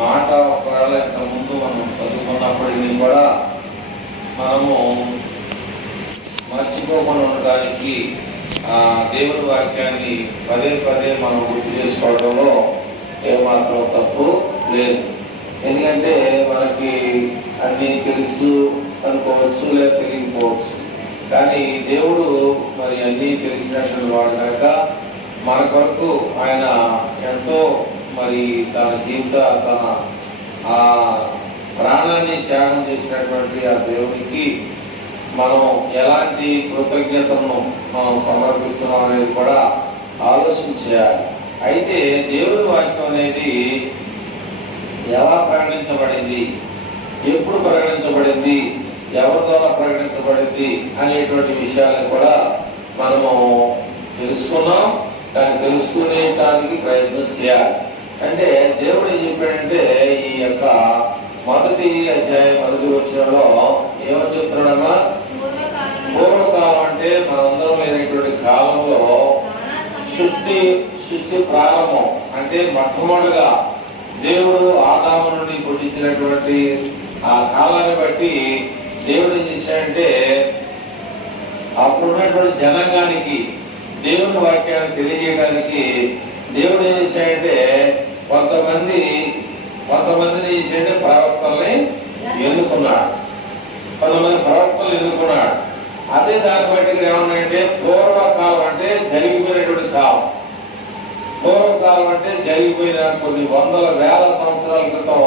మాట ఒకవేళ ఇంతకుముందు మనం చదువుకున్నప్పటికీ కూడా మనము మర్చిపోకుండా ఉండడానికి దేవుని వాక్యాన్ని పదే పదే మనం గుర్తు చేసుకోవడంలో ఏమాత్రం తప్పు లేదు. ఎందుకంటే మనకి అన్నీ తెలుసు అనుకోవచ్చు, లేదా తెలియకపోవచ్చు. కానీ దేవుడు మరి అన్నీ తెలిసినటువంటి వాడు కనుక మన కొరకు ఆయన ఎంతో మరి తన తన ఆ ప్రాణాన్ని త్యాగం చేసినటువంటి ఆ దేవునికి మనం ఎలాంటి కృతజ్ఞతను మనం సమర్పిస్తున్నాం అనేది కూడా ఆలోచన చేయాలి. అయితే దేవుని వాక్యం అనేది ఎలా ప్రకటించబడింది, ఎప్పుడు ప్రకటించబడింది, ఎవరి ద్వారా ప్రకటించబడింది అనేటువంటి విషయాలను కూడా మనము తెలుసుకున్నాం. దాన్ని తెలుసుకునేటానికి ప్రయత్నం చేయాలి. అంటే దేవుడు ఏం చెప్పాడంటే ఈ యొక్క మొదటి అధ్యాయం మొదటి వచనంలో ఏమని చెప్తున్నాడమ్మా? పూర్వకాలం అంటే మనందరం లేనటువంటి కాలంలో సృష్టి ప్రారంభం అంటే మొట్టమొదటిగా దేవుడు ఆదాము నుండి పుట్టించినటువంటి ఆ కాలాన్ని బట్టి దేవుడు ఏం చేశాడంటే అప్పుడున్నటువంటి జనాంగానికి దేవుని వాక్యాన్ని తెలియజేయడానికి దేవుడు ఏం చేశాడంటే కొంతమందిని చేసే ప్రవక్తల్ని ఎన్నుకున్నాడు. కొంతమంది ప్రవక్తలు ఎన్నుకున్నాడు. అదే దాన్ని బట్టి ఇక్కడ ఏమన్నాయంటే పూర్వకాలం అంటే జరిగిపోయినటువంటి కాలం. పూర్వకాలం అంటే జరిగిపోయిన కొన్ని వందల వేల సంవత్సరాల క్రితం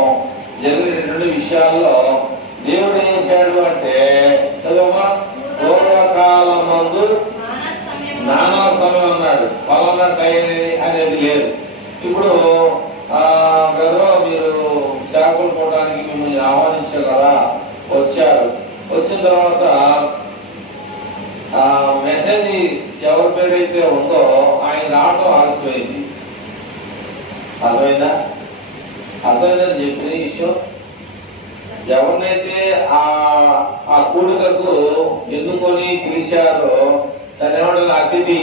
జరిగినటువంటి విషయాల్లో దేవుడు ఏం చేశాడు అంటే చదువమ్మా, పూర్వకాలం నందు నానా సమయం అన్నాడు. పలానా టైం అనేది లేదు. ఇప్పుడు గదిలో మీరు సేవలు పోవడానికి మిమ్మల్ని ఆహ్వానించారు కదా, వచ్చారు. వచ్చిన తర్వాత మెసేజ్ ఎవరి పేరైతే ఉందో ఆయన రావడం ఆలస్యమైంది. అర్థమైందని చెప్పిన విషయం. ఎవరినైతే ఆ కూడికకు ఎన్నుకొని పిలిచారో చదివాడు అతిథి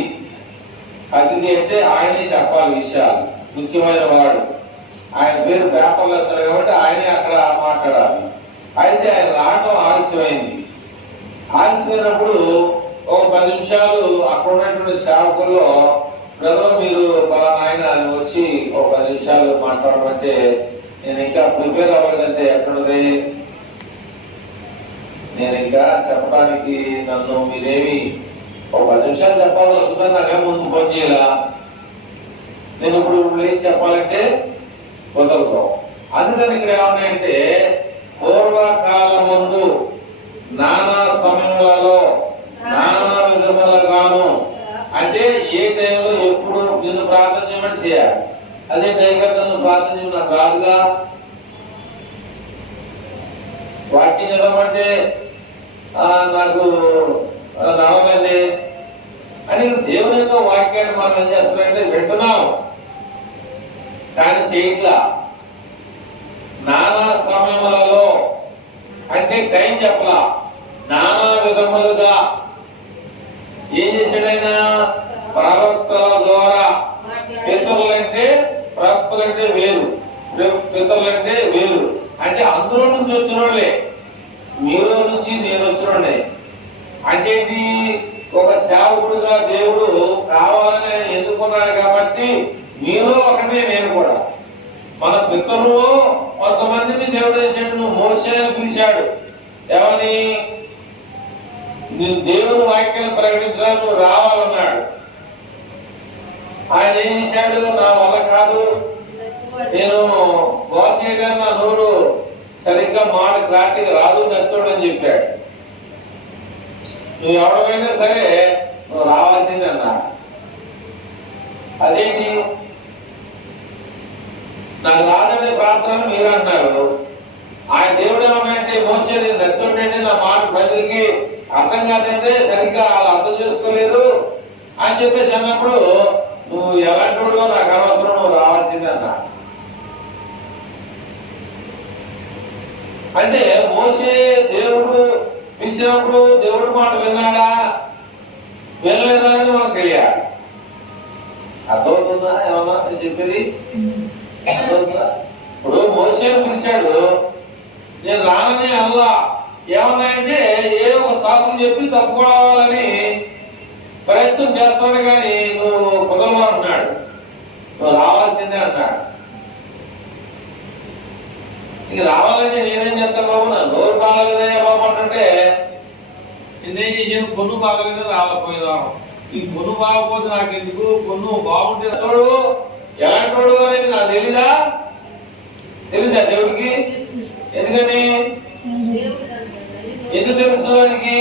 అంటే ఆయనే చెప్పాలి విషయాలు. ముఖ్యమైన వాడు ఆయన పేరు పేపర్లో వస్తారు కాబట్టి ఆయనే అక్కడ మాట్లాడాలి. అయితే ఆయన రావడం ఆలస్యమైంది. ఆలస్యమైనప్పుడు ఒక 10 నిమిషాలు అక్కడ ఉన్నటువంటి సేవకుల్లో బ్రదర్ మీరు పలానా ఆయన వచ్చి ఒక 10 నిమిషాలు మాట్లాడమంటే నేను ఇంకా ప్రిపేర్ అవ్వలేదంటే ఎక్కడుంది, నేను ఇంకా చెప్పడానికి నన్ను మీరేమి ఒక 10 నిమిషాలు చెప్పాల్సి వస్తుందని నాకేం ముందు పని చేయాల. నేను ఇప్పుడు ఏం చెప్పాలంటే కుదరదు. అందుకని ఇక్కడ ఏమన్నాయంటే పూర్వకాల ముందు నానా సమయములలో నానా విధములుగాను అంటే ఏ టైంలో ఎప్పుడు నిన్ను ప్రార్థన చేయమని చేయాలి. అదే టైంగా నన్ను ప్రార్థన చేయమని నాకు రాదుగా. వాక్యం చదవమంటే నాకు నడవండి అని దేవుని యొక్క వాక్యాన్ని మనం ఏం చేస్తున్నామంటే వింటున్నాం కానీ చేయట్లా. నానా సమయములలో అంటే టైం చెప్పలా, నానా విధములుగా ఏం చేశాడైనా ప్రవక్తల ద్వారా. పితరులంటే ప్రవక్తలంటే వేరు, పితరులంటే వేరు. అంటే అందులో నుంచి వచ్చిన వాళ్ళే, మీలో నుంచి నేను వచ్చిన వాళ్ళే. అంటే ఒక సేవకుడుగా దేవుడు కావాలని ఎన్నుకున్నాడు కాబట్టి మీలో ఒకటే నేను కూడా. మన పితరులు కొంతమందిని దేవుడు చేశాడు. నువ్వు మోసేని పిలిచాడు. ఏమని? నువ్వు దేవుని వాక్యాన్ని ప్రకటించడానికి నువ్వు రావాలన్నాడు. ఆయన ఏం చేశాడు? నా వల్ల కాదు, నేను బోధ చేయడానికి నా నోరు సరిగ్గా మాట క్లారిటీగా రాదు, నెత్తోడు అని చెప్పాడు. నువ్వు ఎవడమైనా సరే నువ్వు రావాల్సిందే అన్నాడు. అదేంటి నాకు రాదంటే ప్రార్థన మీరు అన్నారు. ఆయన దేవుడు ఏమన్నాయంటే మోసే నెత్తోడంటే నా మాట ప్రజలకి అర్థం కాదంటే సరిగ్గా వాళ్ళు అర్థం చేసుకోలేరు అని చెప్పేసి అన్నప్పుడు నువ్వు ఎలాంటి వాడు నాకు అనవసరం, నువ్వు రావాల్సిందే అన్నా. అంటే మోసే దేవుడు పిలిచినప్పుడు దేవుడు మాట విన్నాడా వినలేదని మనకు తెలియాలి. అర్థమవుతుందా ఏమన్నా నేను చెప్పేది? అర్థమవుతుందా? ఇప్పుడు మోషేను పిలిచాడు, నేను రానని అల్లా ఏమన్నాయంటే ఏ ఒక సాకులు చెప్పి తప్పుకోవాలని ప్రయత్నం చేస్తాడు, కానీ నువ్వు కుదరవు అన్నాడు, నువ్వు రావాల్సిందే అన్నాడు. ఇక రావాలంటే నేనేం చేస్తాను బాబు, నా నోరు బాగలేదయ్యా బాబు అంటే నేనేం చేసాను, పొన్ను బాగలేదు రాలేకపోయినా, ఈ పొన్ను బాగపోతే నాకు ఎందుకు, పొన్ను బాగుంటే తోడు ఎలాంటి వాడు అనేది నాకు తెలీదా దేవుడికి? ఎందుకని ఎందుకు తెలుసు వాడికి?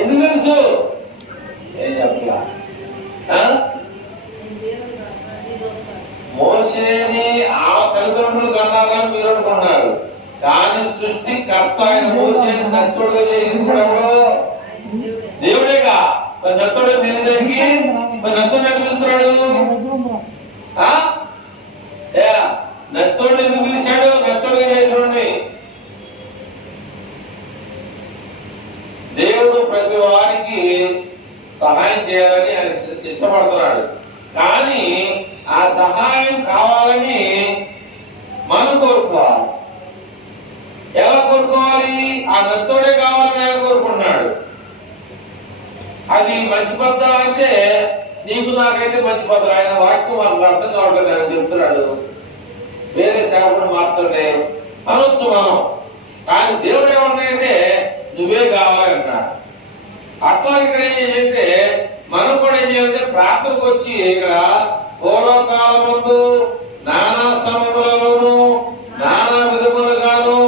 ఎందుకు తెలుసు? ఏం చెప్పలా? మోషేని ఆ తల్లిదండ్రులు కన్నారని మీరు అనుకున్నారు, కానీ సృష్టికర్త ఆయన మోషేని నత్తుడుగా చేసింది కూడా దేవుడేగా. మరి నత్తుడు తెలియడానికి మరి నత్తుడు పిలుస్తున్నాడు, నత్తుడిని ఎందుకు పిలిచాడు? నత్తుడుగా చేసినోడిని. దేవుడు ప్రతి వారికి సహాయం చేయాలని ఆయన ఇష్టపడుతున్నాడు, కానీ ఆ సహాయం కావాలని మనం కోరుకోవాలి. ఎలా కోరుకోవాలి? ఆ నత్తోడే కావాలని ఆయన కోరుకున్నాడు. అది మంచి పద్ధ అంటే నీకు నాకైతే మంచి పద్ధ. ఆయన వాక్యం మనకు అర్థం కావట్లేదు, ఆయన చెప్తున్నాడు వేరే సేవకుడు మార్చండి అనొచ్చు మనం, కానీ దేవుడు ఏమన్నాయంటే నువ్వే కావాలి అన్నాడు. అట్లా ఇక్కడ ఏం చేయాలంటే మనం కూడా ఏం చేయాలంటే ప్రార్థనకు వచ్చి ఇక్కడ పూర్వకాలమందు నానా సమయములలోను నానా విధములుగాను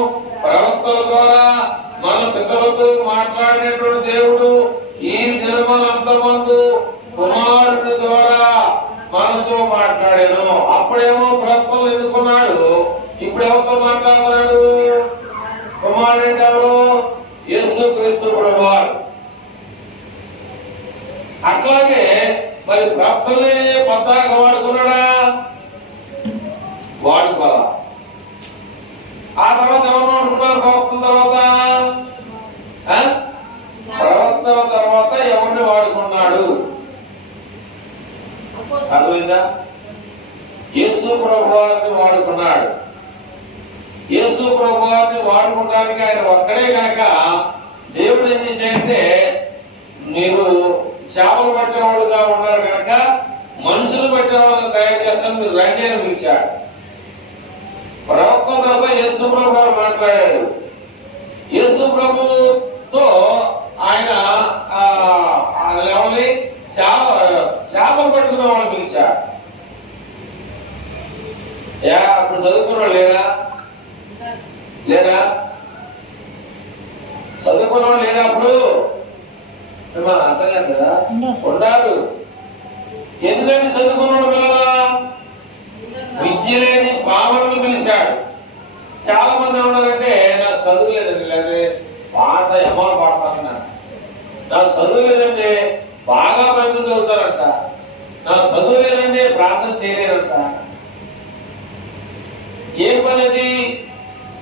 ప్రవక్తల ద్వారా మన పితరులతో మాట్లాడినటువంటి దేవుడు ఈ దినములంతమందు కుమారుడి ద్వారా మనతో మాట్లాడాను. అప్పుడేమో ప్రవక్తలు ఎన్నుకున్నాడు, ఇప్పుడు ఎవరితో మాట్లాడుతున్నాడు? కుమారుడు ఎవరు? యేసుక్రీస్తు ప్రభువారు. అట్లాగే మరి ప్రవక్తలే పద్దాక వాడుకున్నాడా? వాడుకోవాలా. ఆ తర్వాత ఎవరు వాడుకున్నారు? ప్రవక్తల తర్వాత ఎవరిని వాడుకున్నాడు? అర్థమైందా? యేసు ప్రభువారిని వాడుకున్నాడు. యేసు ప్రభువారిని వాడుకోవడానికి ఆయన ఒక్కడే కనుక దేవుడు ఏం చేశాడంటే మీరు చేపలు పట్టేవాడుగా ఉన్నారు కనుక మనుషులు పట్టేవాళ్ళని తయారు చేస్తాను, మీరు రండి అని పిలిచాడు. ప్రవక్త తప్ప యేసు ప్రభు గారు మాట్లాడాడు. యేసు ప్రభుతో ఆయన ఎవరిని చేపలు పట్టుకున్న వాళ్ళని పిలిచాడు. అప్పుడు చదువుకున్న వాళ్ళు లేరా? చదువుకున్న వాళ్ళు లేరా? అప్పుడు అర్థం కాదు కదా, ఉన్నారు. ఎందుకంటే చదువుకున్నాడు పిల్లలా విద్య లేని పామరులు పిలిచాడు. చాలా మంది ఉన్నారంటే నాకు చదువు లేదండి, లేకపోతే పాట యమాలు పాడతాను, నాకు చదువు లేదంటే బాగా బైబిల్ చదువుతారంట, నాకు చదువు లేదంటే ప్రార్థన చేయలేరంట. ఏం పని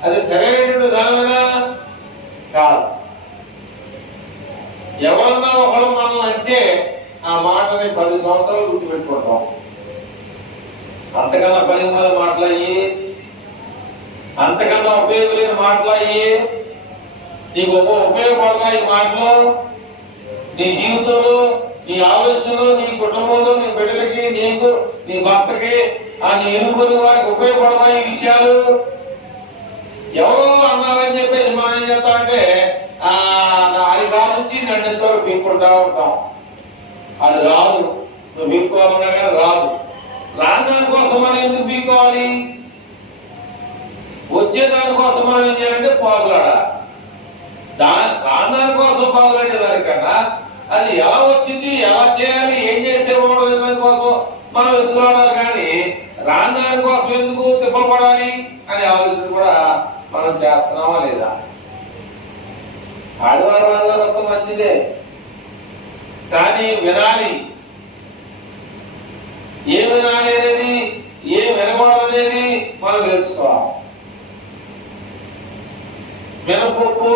అది సరైనటువంటి దానివైనా కాదు. ఎవరన్నా ఒకళ్ళు మనల్ని అంటే ఆ మాటని 10 సంవత్సరాలు గుర్తుపెట్టుకుంటాం. అంతకన్నా పని మీద మాట్లాడి, అంతకన్నా ఉపయోగం లేని మాట్లాడి, నీకు ఉపయోగపడగా ఈ మాటలు నీ జీవితంలో, నీ ఆలోచనలో, నీ కుటుంబంలో, నీ బిడ్డలకి, నీకు, నీ భర్తకి, నీ ఇరుగు వారికి ఉపయోగపడమా ఈ విషయాలు? ఎవరో అన్నారని చెప్పేసి మనం ఏం చెప్తామంటే అది కాదు నుంచి నన్ను ఎంతవరకు పీక్కుంటా ఉంటాం. అది రాదు, నువ్వు పీక్కోవాలన్నా కానీ రాదు. రాని దానికోసం మనం ఎందుకు పీక్కోవాలి? వచ్చే దానికోసం మనం ఏం చేయాలంటే పాకులాడాలి. రాని దానికోసం పాకులాడే దానికన్నా అది ఎలా వచ్చింది, ఎలా చేయాలి, ఏం చేస్తే బాగుంటుంది దానికోసం మనం ఎదుగులాడాలి. కానీ రాని దానికోసం ఎందుకు తిప్పలు పడాలి అనే ఆలోచన కూడా మనం చేస్తున్నామా లేదా? ఆదివారం మొత్తం మంచిదే, కానీ వినాలి. ఏ వినాలి అనేది, ఏ వినకూడదు అనేది మనం తెలుసుకోవాలి. మినపప్పు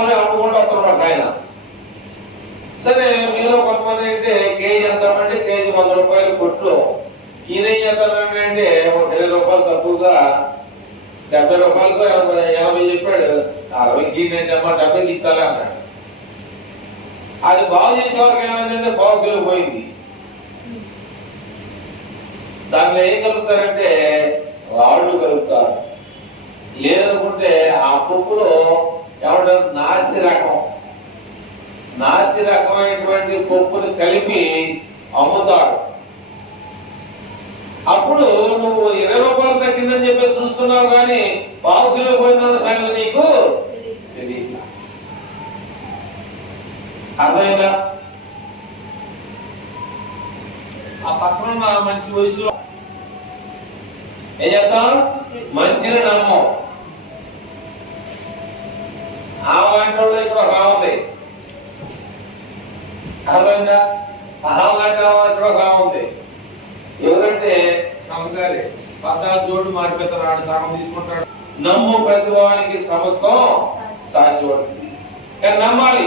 అని అమ్ముకుంటూ వస్తున్నాడు ఆయన. సరే, మీలో కొంతమంది అయితే కేజీ ఎంత అంటే కేజీ 100 రూపాయలు కొట్లు ఈయన ఏం చేస్తానంటే ఒక 20 రూపాయలు తక్కువగా 70 రూపాయలకు 80 చెప్పాడు. 60కి నేను 70కి ఇస్తాలే అన్నాడు. అది బాగు చేసేవారికి ఏమైందంటే పావు కిలో పోయింది. దాంట్లో ఏం కలుపుతారంటే రాళ్ళు కలుపుతారు. లేదనుకుంటే ఆ పప్పులో ఏమంటారు నాసి రకమైనటువంటి పప్పుని కలిపి అమ్ముతాడు. అప్పుడు నువ్వు 20 రూపాయలు తగ్గిందని చెప్పి చూస్తున్నావు, కానీ పావు కిలో పోయిందన్న సంగతి నీకు తెలియదు. అర్థమైందా? ఆ పక్కన ఉన్న మంచి వయసులో ఏం చేస్తాం? మంచిని నమ్మం. లాంటి వాళ్ళు ఇక్కడ ఒక ఉంది. అర్థమైందా? లాంటి ఇక్కడ ఒక ఉంది. ఎవరంటే నమ్మకారే 14 జోడు మారిపోతాడు, సగం తీసుకుంటాడు. నమ్ము ప్రతిభావానికి సమస్తం సాధ్యపడుతుంది. కానీ నమ్మాలి.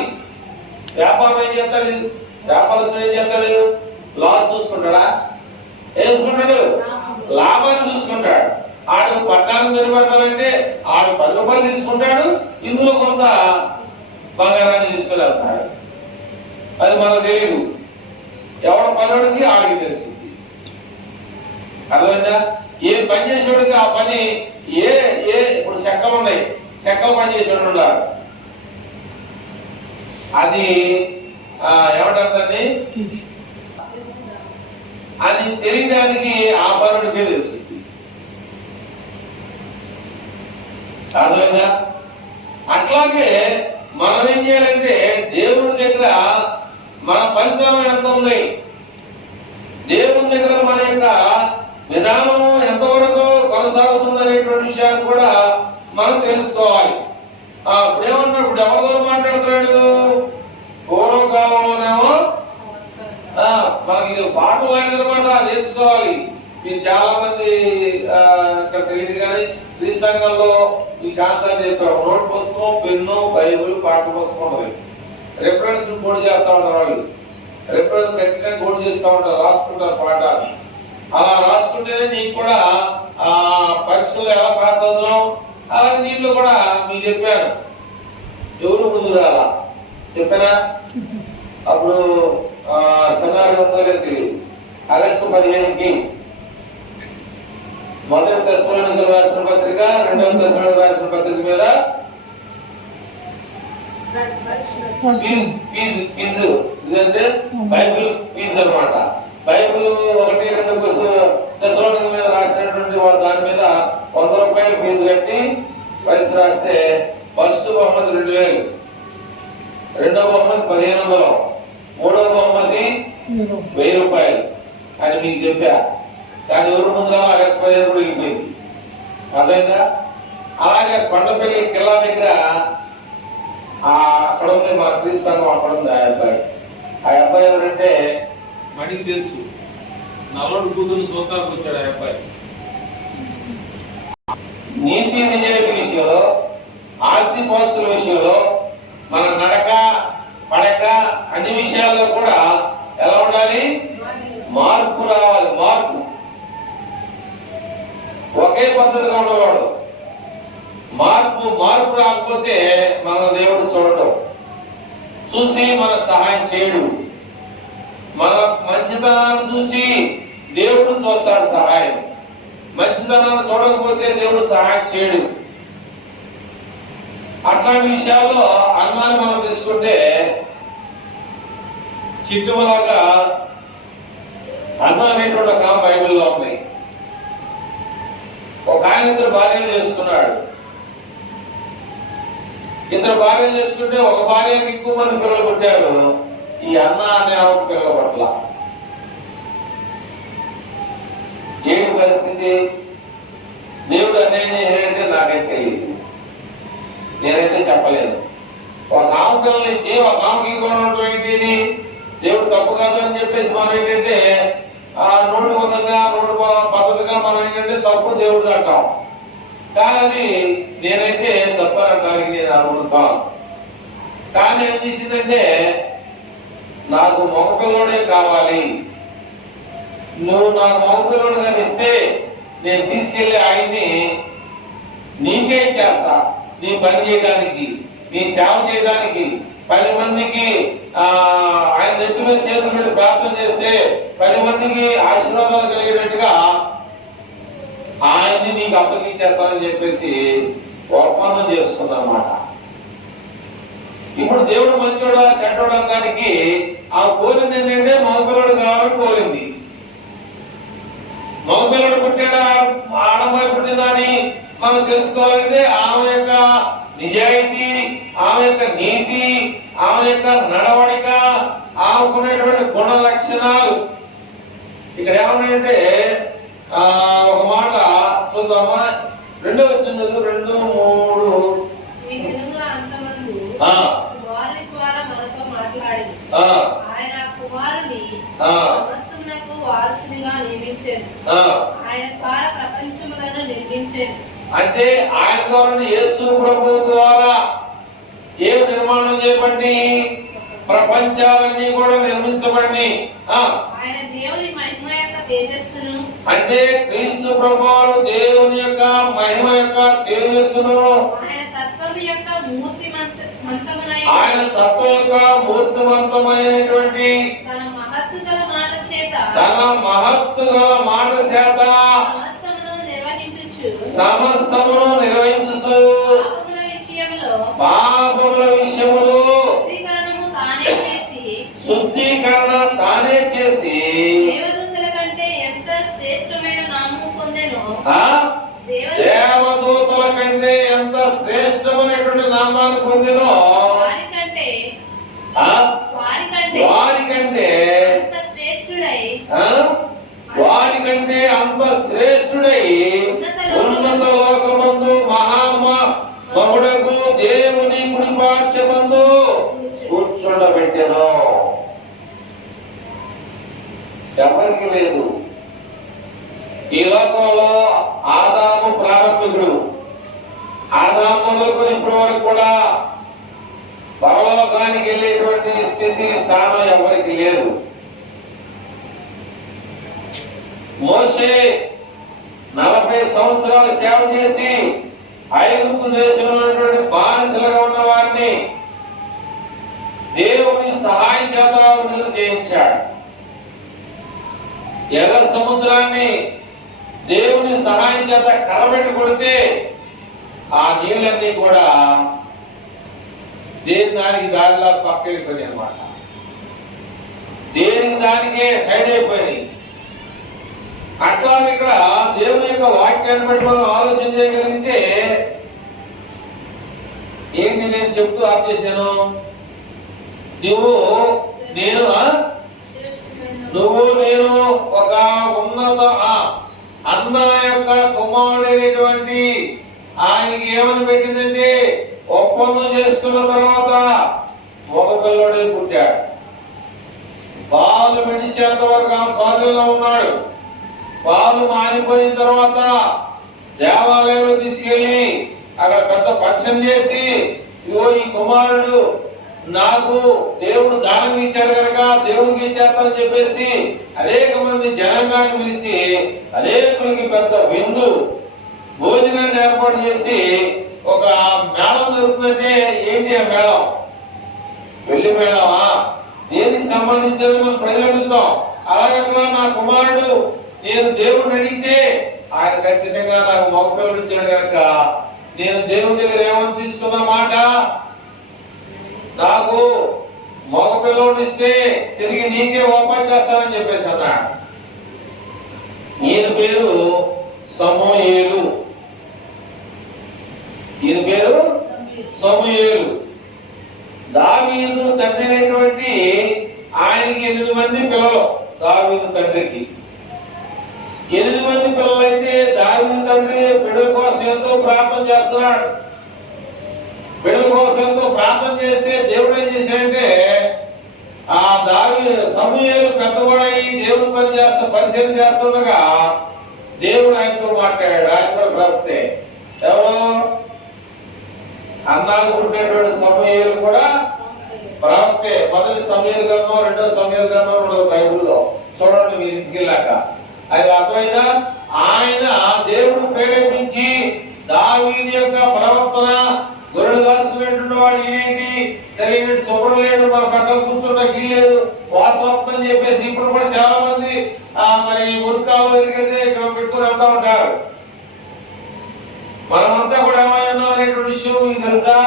వ్యాపారం ఏం చేస్తాడు? వ్యాపారస్తుడు ఏం చేస్తాడు? లాస్ చూసుకుంటాడా? ఏం చూసుకుంటాడు? లాభాన్ని చూసుకుంటాడు. ఆడు పట్టాలను నిలబెడతానంటే ఆడు 10 రూపాయలు తీసుకుంటాడు, ఇందులో కొంత బంగారాన్ని తీసుకొని వెళ్తాడు. అది మనకు తెలియదు. ఎవడ పనుడికి ఆడికి తెలిసింది. అర్థమైందా? ఏ పని చేసేవాడికి ఆ పని ఇప్పుడు చెక్కలు ఉన్నాయి, చెక్కలు పని చేసేవాడు ఉండాలి. అది ఏమంటారు? అది తెలియడానికి ఆ పనుడికే తెలుసు. అర్థమైందా? అట్లాగే మనం ఏం చేయాలంటే దేవుని దగ్గర మన ఫలితం ఎంత ఉంది, దేవుని దగ్గర మన యొక్క విధానం ఎంతవరకు కొనసాగుతుంది అనేటువంటి విషయాన్ని కూడా మనం తెలుసుకోవాలి. ఇప్పుడు ఏమన్నా ఇప్పుడు ఎవరితో మాట్లాడుతున్నాడు? పూర్వకాలంలోనేమో మనకి పాటలు అనమాట నేర్చుకోవాలి. మీరు చాలా మంది ఇక్కడ తెలియదు, కానీ ఈ సంఘంలో ఈ శాస్త్రాలు చెప్పారు. నోట్ పుస్తకం, పెన్ను, బైబుల్, పాట పుస్తకం ఉంటుంది. రెఫరెన్స్ కోడ్ చేస్తూ ఉంటారు వాళ్ళు. రెఫరెన్స్ ఖచ్చితంగా కోడ్ చేస్తూ ఉంటారు, రాసుకుంటారు పాఠాన్ని. అలా రాసుకుంటేనే నీకు కూడా పరీక్షలు ఎలా పాస్ అవుతున్నాం. అలాగే దీంట్లో కూడా మీకు చెప్పాను, ఎవరు ముందు రాలా చెప్పానా? అప్పుడు సన్నాలు తెలియదు. ఆగస్టు 15కి మొదటి తెస్సలోనికీయులకు రాసిన పత్రిక, రెండవ తెస్సలోనికీయులకు రాసిన పత్రిక మీద అంటే బైబిల్ ఫీజు అనమాట. బైబిల్ 1-2 తెస్సలోనికీయుల మీద రాసినటువంటి దాని మీద 100 రూపాయలు ఫీజు కట్టి పరీక్ష రాస్తే ఫస్ట్ బహుమతి 2000, రెండవ బహుమతి 1500, మూడవ బహుమతి 1000 రూపాయలు అని మీకు చెప్పా. కానీ ఎవరు ముందు రావాలి? ఆగస్టు 15 కూడా వెళ్ళిపోయింది. అర్థమైందా? అలాగే కొండపల్లి కిల్లా దగ్గర అక్కడ ఉంది మన క్రీస్తు అక్కడ ఉంది. ఆ అబ్బాయి ఎవరంటే మడికి తెలుసు, నల్లోడు కూతురు చూస్తానికి వచ్చాడు ఆ అబ్బాయి. నీతి నిజాయితీ విషయంలో, ఆస్తి పాస్తుల విషయంలో, మన నడక పడక అన్ని విషయాల్లో కూడా ఎలా ఉండాలి? మార్పు రావాలి. మార్పు ఒకే పద్ధతిగా ఉండేవాడు. మార్పు రాకపోతే మన దేవుడు చూడటం, చూసి మన సహాయం చేయడు. మన మంచితనాన్ని చూసి దేవుడు చూస్తాడు సహాయం. మంచితనాన్ని చూడకపోతే దేవుడు సహాయం చేయడు. అట్లాంటి విషయాల్లో అన్నాన్ని మనం తీసుకుంటే చిట్టులాగా అన్న అనేటువంటి ఒక బైబిల్లో ఉంది. ఒక ఆయన 2 భార్యలు చేసుకున్నాడు. 2 భార్యలు చేసుకుంటే ఒక భార్యకి ఎక్కువ మంది పిల్లలు పుట్టారు. ఈ అన్న అనే ఆమెకు పిల్లల పట్ల ఏంటి పరిస్థితి? దేవుడు అన్యాయం చేయాలంటే నాకైతే తెలియదు, నేనైతే చెప్పలేను. ఒక ఆమె పిల్లలు ఇచ్చి ఒక ఆమెకి కూడా ఏంటి దేవుడు తప్పు కాదు అని చెప్పేసి మనం ఏంటంటే నోటి పద్ధతిగా పద్ధతిగా మనం ఏంటంటే తప్పు దేవుడు అంటాం. కానీ అది నేనైతే తప్పనడానికి నేను అనుకుంటాను. కానీ ఏం చేసిందంటే నాకు మగపిల్లడే కావాలి, నువ్వు నాకు మగపిల్లడు కానీ ఇస్తే నేను తీసుకెళ్లి ఆయన్ని నీకే ఇచ్చేస్తా, నీ పని చేయడానికి, నీ సేవ చేయడానికి, 10 మందికి ఆయన నెత్తి మీద చేతులు పెట్టి ప్రార్థన చేస్తే 10 మందికి ఆశీర్వాదాలు కలిగేటట్టుగా ఆయన్ని నీకు అప్పగించేస్తానని చెప్పేసి ఒప్పందం చేసుకుందన్నమాట. ఇప్పుడు దేవుడు మంచోడా చెడ్డోడా దానికి ఆ కోరింది ఏంటంటే మగపిల్లడు కావాలని కోరింది. మగపిల్లడు పుట్టాడా ఆడమ్మాయి పుట్టిందని మనం తెలుసుకోవాలంటే ఆమె యొక్క నిజాయితీ, ఆమె యొక్క నీతి, ఆమె యొక్క నడవడిక, ఆమెకున్నటువంటి గుణ లక్షణాలు. ఇక్కడ ఏమన్నాయంటే ఒక మాట చూద్దామా, 2వ వచనం 2:3. వారి ద్వారా మనతో మాట్లాడింది. ఆయన కుమారుని సమస్తమునకు వారసునిగా నియమించారు. ఆయన ద్వారా ప్రపంచములను నిర్మించారు. అంటే ఆయన ద్వారా యేసు ప్రభు ద్వారా ఏ నిర్మాణం చేయబడి ప్రపంచాలన్నీ కూడా నిర్మించబడి ఆయన దేవుని మహిమ యొక్క తేజస్సును, అంటే క్రీస్తు ప్రభువారు దేవుని యొక్క మహిమ యొక్క తేజస్సును, ఆయన తత్వం యొక్క మూర్తిమంతమునైన తన మహత్తు గల మాట చేత సమస్తమును నిర్వహించుచు పాపముల విషయములో శుద్ధీకరణ తానే చేసి దేవదూతల కంటే ఎంత శ్రేష్టమైన నామము పొందెనో, దేవదూతల కంటే ఎంత శ్రేష్టమైనటువంటి నామాన్ని పొందినో వారికంటే అంత శ్రేష్ఠుడై ఉన్నత లోకమందు మహామహుడకు దేవుని కుడిపార్శ్వమందు కూర్చోబెట్టెను. ఎవరికి లేదు. ఈ లోకంలో ఆదాము ప్రారంభికుడు. ఆదాము మొదలుకొని ఇప్పటి వరకు కూడా పరలోకానికి వెళ్ళేటువంటి స్థితి స్థానం ఎవరికి లేదు. మోషే 40 సంవత్సరాలు సేవ చేసి ఐగుప్తు దేశంలో ఉన్నటువంటి బానిసలుగా ఉన్న వారిని దేవుని సహాయం చేత విడుదల చేయించాడు. ఎర్ర సముద్రాన్ని దేవుని సహాయం చేత కరబెట్టి కొడితే ఆ నీళ్ళన్నీ కూడా దేని దానికి దారిలా పక్క వెళ్ళిపోయినాయి అన్నమాట. దేనికి దానికే సైడ్ అయిపోయినాయి. అట్లా ఇక్కడ దేవుని యొక్క వాక్యాన్ని బట్టి మనం ఆలోచన చేయగలిగితే ఏంటి నేను చెప్తూ ఆప్ చేశాను, నువ్వు నేను ఒక ఉన్నత అన్న యొక్క కుమారుడైనటువంటి ఆయనకి ఏమని పెట్టిందంటే ఒప్పందం చేసుకున్న తర్వాత ఒక పిల్లడే పుట్టాడు. పాలు మెడిసేంత వరకు ఆ స్వాధీనంలో ఉన్నాడు. పాలు మానిపోయిన తర్వాత దేవాలయంలో తీసుకెళ్లి అక్కడ పెద్ద ఫంక్షన్ చేసి, ఇగో ఈ కుమారుడు నాకు దేవుడు దానం ఇచ్చాడు కనుక దేవుడికి ఇచ్చేస్తానని చెప్పేసి అనేక మంది జనాంగాన్ని పిలిచి అనేకులకి పెద్ద విందు భోజనాన్ని ఏర్పాటు చేసి ఒక మేళం జరుగుతుందంటే ఏంటి ఆ మేళం? పెళ్లి మేళమా? దేనికి సంబంధించేది మనం ప్రజలు అడుగుతాం. అలాగే నా కుమారుడు నేను దేవుడిని అడిగితే ఆయన ఖచ్చితంగా నాకు మగపిల్లడు ఇచ్చాడు కనుక నేను దేవుడి దగ్గర ఏమని తీసుకున్న మాట, నాకు మగపిల్లడు ఇస్తే తిరిగి నీకే ఓపెన్ చేస్తానని చెప్పేసి అన్నాడు. ఈయన పేరు సమూయేలు. ఈయన పేరు సమూయేలు. దావీదు తండ్రి అయినటువంటి ఆయనకి 8 మంది పిల్లలు. దావీదు తండ్రికి 8 మంది పిల్లలైతే దావీదు తండ్రి బిడ్డల కోసం ఎంతో ప్రార్థన చేస్తున్నాడు. బిడ్డల కోసం ఎంతో ప్రార్థన చేస్తే దేవుడు ఏం చేశాడంటే ఆ సమూయేలు పెద్దవాడయి దేవుడు పరిశీలన చేస్తుండగా దేవుడు ఆయనతో మాట్లాడాడు. ఆయన కూడా ప్రవక్తే. ఎవరు? అన్నాకు పుట్టినటువంటి సమూయేలు కూడా ప్రవక్తే. మొదటి సమూయేలు గ్రంథం, 2వ సమూయేలు గ్రంథం ఉండదు బైబిల్లో. చూడండి మీరు ఇంటికి వెళ్ళాక. అది అర్థమైందా? ఆయన దేవుడు ప్రేరేపించి దావీదు యొక్క ప్రవర్తన, గొర్రెలు కాసుకునేటువంటి వాడు ఏంటి, సరైన శుభ్రం లేడు, మన పక్కన కూర్చోడానికి లేదు, వాస్తవం చెప్పేసి ఇప్పుడు కూడా చాలా మంది మరి మురికాలు వెలిగితే ఇక్కడ పెట్టుకుని వెళ్తా ఉంటారు. మనమంతా కూడా ఏమై ఉన్నాం అనేటువంటి విషయం మీకు తెలుసా?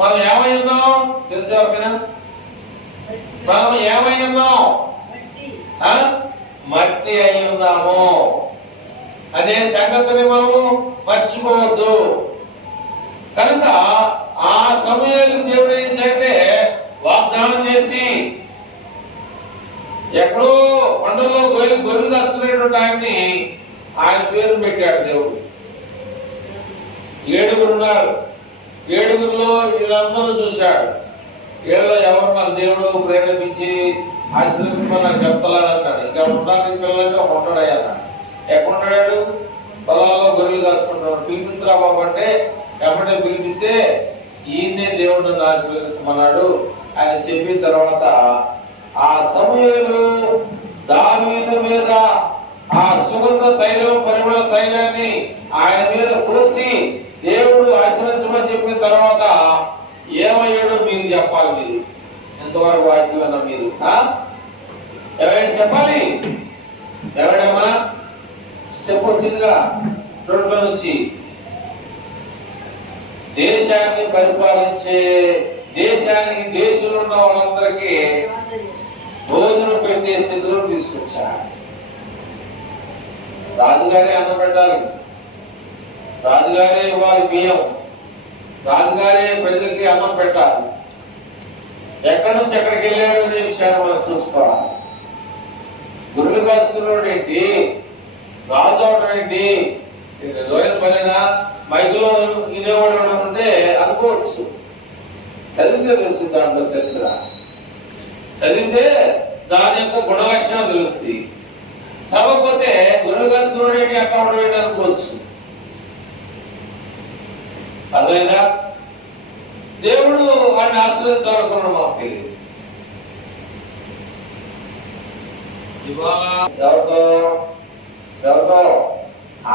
మనం ఏమై ఉన్నాం తెలుసా? ఎవరికైనా మనం ఏమై ఉన్నాం? మట్టి అయి ఉన్నాము అనే సంగతిని మనము మర్చిపోవద్దు. కనుక ఆ సమయానికి దేవుడు ఏం చేయాలంటే వాగ్దానం చేసి ఎక్కడో కొండల్లో గొర్రెలు కాసుకునేటువంటి ఆయన్ని ఆయన పేరు పెట్టాడు దేవుడు. 7 ఉన్నారు. 7లో వీళ్ళందరూ చూశాడు. వీళ్ళలో ఎవరు నాకు దేవుడు ప్రేరేపించి ఆశీర్వదించమని నాకు చెప్తలేదన్నాడు. ఇంకా ఉండడానికి పిల్లలంటే ఒక ఉంటాడయ్యా. ఎక్కడుంటాడు? పొలాల్లో గొర్రెలు కాసుకుంటాడు. పిలిపించరా బాబు అంటే ఎప్పుడే పిలిపిస్తే ఈయన్నే దేవుడు నన్ను ఆశీర్వదించమన్నాడు ఆయన చెప్పిన తర్వాత ఆ సమయంలో దావీదు మీద ఆ సుగంధ తైలం, పరిమళ తైలాన్ని ఆయన మీద పోసి దేవుడు ఆశీర్వదించమని చెప్పిన తర్వాత ఏమయ్యాడో మీరు చెప్పాలి. మీరు ఎంతవరకు వాక్యం అన్నా మీరు ఎవరైనా చెప్పాలి. ఎవడమ్మా చెప్పొచ్చిందిగా 2 నుంచి దేశాన్ని పరిపాలించే, దేశానికి దేశంలో ఉన్న వాళ్ళందరికీ భోజనం పెట్టే స్థితిలో తీసుకొచ్చాడు. రాజుగారే అన్నం పెట్టాలి, రాజుగారే ఇవ్వాలి బియ్యం, రాజుగారే ప్రజలకి అన్నం పెట్టాలి. ఎక్కడి నుంచి ఎక్కడికి వెళ్ళాడు అనే విషయాన్ని మనం చూసుకోవాలి. గుర్రెలు కాసుకున్నాడు ఏంటి, రాజు అవడం ఏంటి, లోయల పనినా మైకులో వినేవాడు ఉంటే అనుకోవచ్చు. చదివితే తెలుస్తుంది, దాంట్లో చరిత్ర చదివితే దాని యొక్క గుణ లక్షణాలు తెలుస్తాయి. చదవకపోతే గుర్రెలు కాసుకున్నాడు ఏంటి, అట్లా ఉండడం ఏంటి అనుకోవచ్చు. అర్థమైందా? దేవుడు వాడిని ఆశీర్వదించాలనుకున్నాడు మాకు తెలియదు. ఇవాళ ఎవరితో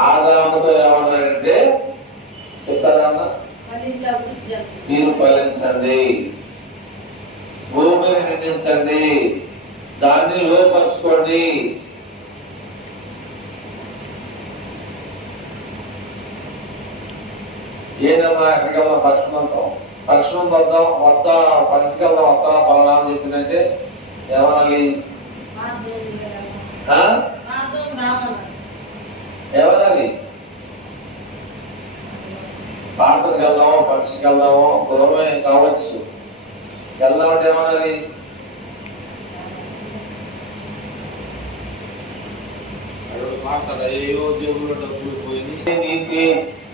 ఆదాముతో ఏమన్నాడంటే చెప్తారన్న, మీరు ఫలించండి, భూమిని నిందించండి, దాన్ని లోపరుచుకోండి. ఏదమ్మా ఎక్కడికల్లా పక్షణం వద్దాం, వస్తా పంచుకెళ్దాం, వస్తా పలానా అని చెప్పిందంటే ఏమనాలి? ఏమనాలి? పాత్రకి వెళ్దామో, పక్షికి వెళ్దామో, దూరమే కావచ్చు, వెళ్దామంటే ఏమనాలి? అయ్యో దేవుడు డబ్బులు పోయింది, నీకు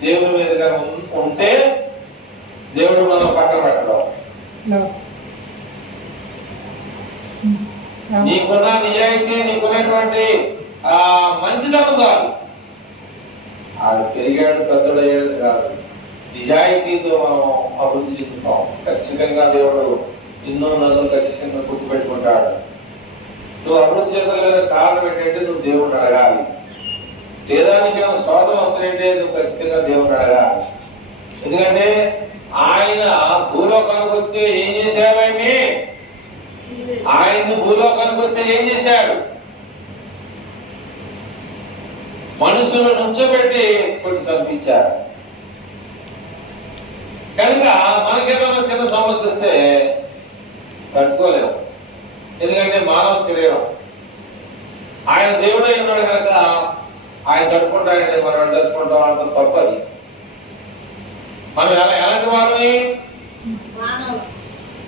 దేవుడి మీదుగా ఉంటే దేవుడు మనం పక్కన పెట్టడం. నీకున్న నిజాయితీ, నీకున్నటువంటి మంచిదనం కాదు, అది పెరిగాడు పెద్దడయ్యాడు కాదు, నిజాయితీతో మనం అభివృద్ధి చెందుతాం. ఖచ్చితంగా దేవుడు ఎన్నో నన్ను ఖచ్చితంగా గుర్తుపెట్టుకుంటాడు. నువ్వు అభివృద్ధి చెందగలిగిన కారణం ఏంటంటే నువ్వు దేవుడిని అడగాలి. లేదా నీకేమో శోధన వస్తుందంటే నువ్వు ఖచ్చితంగా దేవుడిని అడగాలి. ఎందుకంటే ఆయన భూలోకానికి వస్తే ఏం చేశారు? ఆయన భూలోకానికి వస్తే ఏం చేశాడు? మనుషులను నుంచోబెట్టి కొన్ని చంపించారు. కనుక మనకేమైనా చిన్న సమస్య వస్తే తట్టుకోలేము. ఎందుకంటే మానవ శరీరం, ఆయన దేవుడే ఉన్నాడు కనుక ఆయన తట్టుకుంటాడంటే మనం తట్టుకుంటాం అంత తప్పది. మనం ఎలాంటి వారిని?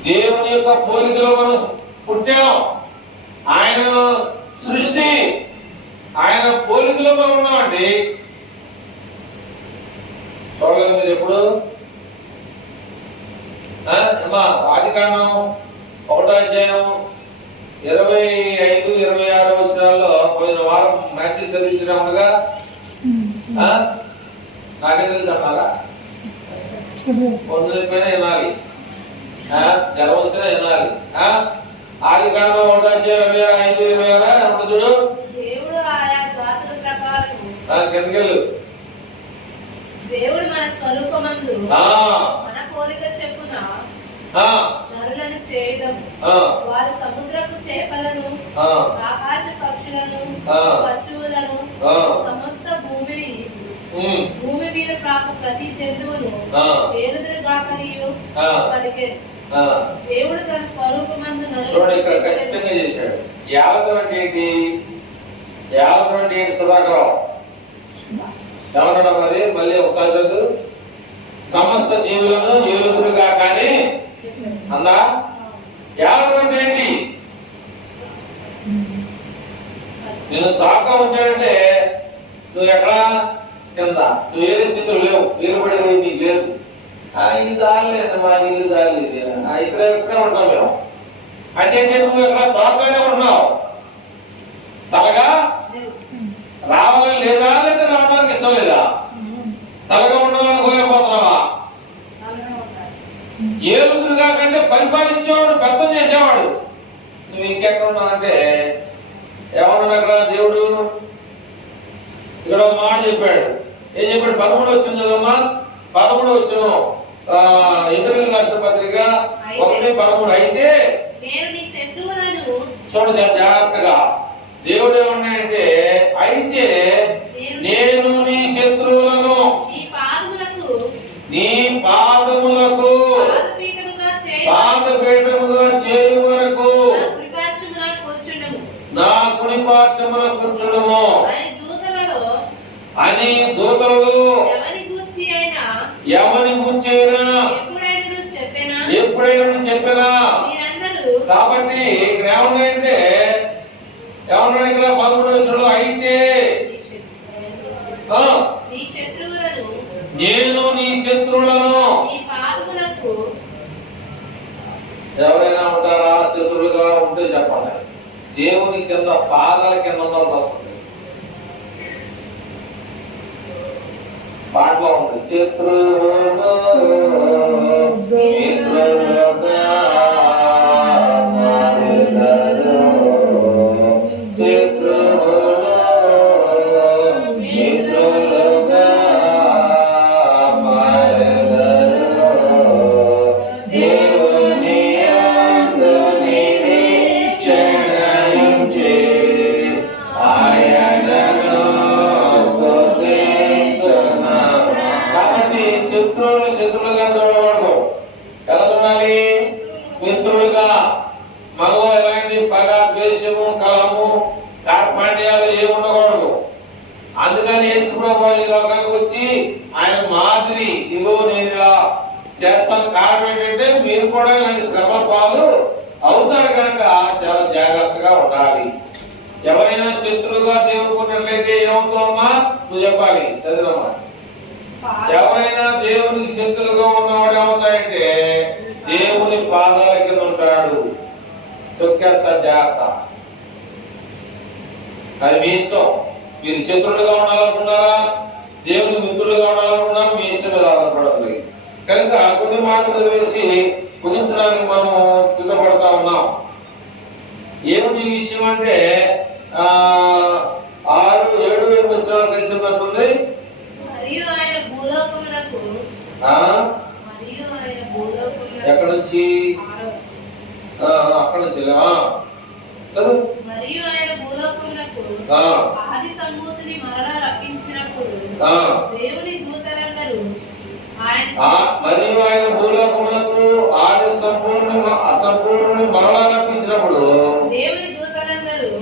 దేవుని యొక్క పోలికలో మనం పుట్టాం. ఆయన సృష్టి, ఆయన పోలికలో మనం ఉన్నామండి. చూడలేదు మీరు ఎప్పుడు? ఆదికాండం 1వ అధ్యాయం 25, 26 వచనాల్లో పోయిన వారం మ్యాచెస్ చదివించడముగా నాకేం తెలుసు అన్నారా? పొందులైపోయినా వినాలి, గర్వం వచ్చినా వినాలి. ఆది కాండం 1:5 చూడు. దేవుడు ఆయా జాతుల ప్రకారము కిందకెళ్ళు. దేవుడు మన స్వరూపమందు ఆ, మన పోలిక చెప్పున ఆ, నరులను చేయడం ఆ, వారు సముద్రపు చేపలను ఆ, ఆకాశ పక్షులను ఆ, పశువులను ఆ, సమస్త భూమిని ఉమ్, భూమి మీద ప్రాకు ప్రతి జంతువును ఆ, పేరుదురుగాకనియు ఆ, పలికెను. ఆ. దేవుడు తన స్వరూపమందు చూడండి, ఇక్కడ నరులను ఖచ్చితంగా చేశాడు. యావతం అంటే ఏంటి? యావతం అంటే ఏంటి సుధాకరం? ఏమన్నాడు మరి? మళ్ళీ ఒకసారి చదువు. సమస్త జీవులను ఏలుదురుగా కానీ అందా. యావతం అంటే ఏంటి? నేను తాకా ఉంచాడంటే నువ్వు ఎక్కడ కింద, నువ్వు ఏరే స్థితులు లేవు, వేరుపడేది నీకు లేదు. ఇది దాలేదు, మా ఇల్లు దాలేదు, ఇక్కడే ఉంటాం మేము అంటే నువ్వు ఎక్కడ తాకానే ఉన్నావు. తలగా రావాలని లేదా, లేదా రావడానికి ఇష్టం లేదా? తలగా ఉండాలని పోయపోతున్నావా? ఏలుదురుగా కంటే పరిపాలించేవాడు, పెద్దం చేసేవాడు. నువ్వు ఇంకెక్కడ ఉన్నావంటే ఏమన్నా అక్కడ దేవుడు ఇక్కడ ఒక మాట చెప్పాడు. ఏం చెప్పాడు? 11 వచ్చింది కదమ్మా. 11 వచ్చిన ఎదురు రాష్ట్ర పత్రిక 1:13. అయితే నేను నీ శత్రువులను చూడు జాగ్రత్తగా. దేవుడు ఏమన్నాడంటే, అయితే నేను నీ శత్రువులను నీ పాదములకు నీ పాదములకు పాదపీఠముగా చేయు వరకు నా కుడిపార్శ్వమున కూర్చుండుము. నా కుడి పార్శ్వమున కూర్చుండుము అని దూతలలో ఎవని గూర్చి అయినా ఎప్పుడైనా చెప్పినా. మీరందరూ కాబట్టి ఇక్కడ ఏమన్నాడంటే, ఏమన్నాడు ఇక్కడ 13వ వచనంలో, అయితే నీ శత్రువులను నేను నీ శత్రువులను. నీ పాదములకు ఎవరైనా ఉంటారా శత్రువులుగా? ఉంటే చెప్పండి. దేవుని కింద పాదాల కింద ఉండాల్సి వస్తుంది. పాటలో ఉంది, శత్రువులు మిత్రులుగా మారెదరు, శత్రువులు మిత్రులుగా మారెదరు. దేవుని యందు నిరీక్షణ ఉంచి ఆయనను స్తుతించున్నాము. కాబట్టి శత్రువులుగా చూడకూడదు. ఎలా చూడాలి? మిత్రులుగా. మనలో ఎలాంటి పగ, ద్వేషము, కలహము, కార్పాండ్యాలు ఏమి ఉండకూడదు. అందుకని యేసుప్రభు ఈ లోకానికి వచ్చి ఆయన మాదిరి, ఇగో నేను ఇలా చేస్తాను. కారణం ఏంటంటే మీరు కూడా ఇలాంటి శ్రమ పాలు అవుతారు కనుక చాలా జాగ్రత్తగా ఉండాలి. ఎవరైనా శత్రువుగా దేవుడుకున్నట్లయితే ఏమవుతామమ్మా? నువ్వు చెప్పాలి, చదివమ్మా. ఎవరైనా దేవునికి శత్రువుగా ఉన్నవాడు ఏమవుతాడంటే దేవుని పాదాల కింద ఉంటాడు, తొక్కేస్తాడు. జాగ్రత్త, అది మీ ఇష్టం. మీరు శత్రువులుగా ఉండాలనుకున్నారా, దేవుని మిత్రులుగా ఉండాలనుకున్నారా, మీ ఇష్టం మీద ఆధారపడాలి. కనుక కొన్ని మాటలు వేసి ముగించడానికి మనం సిద్ధపడతా ఉన్నాం. ఏమిటి ఈ విషయం అంటే 6, 7, 8 వచనాలు తెలిసినట్టుంది. మరియు ఆయన భూలోకమునకు ఎక్కడ నుంచి? అక్కడ నుంచి చదువు. మరియు ఆయన భూలోకమునకు ఆది సంభూతిని మరలా రప్పించినప్పుడు దేవుని దూతలందరూ మరియు ఆయన భూలోకమునకు ఆది అసంపూర్ణుని మరలా రప్పించినప్పుడు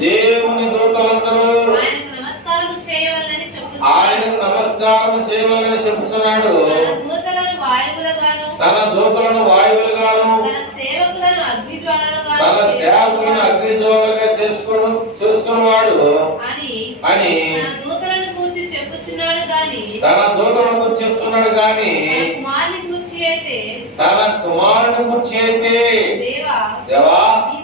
దేవుని దూతలందరూ ఆయనకు నమస్కారం చేయవాలని చెప్పుతున్నాడు. తన దూతలను వాయువులుగాను తన సేవకులను అగ్నిజ్వాలలుగా చేసుకున్నవాడు అని తన దూతలను గూర్చి చెప్పుచున్నాడు గాని తన కుమారుని గూర్చి అయితే దేవా నీ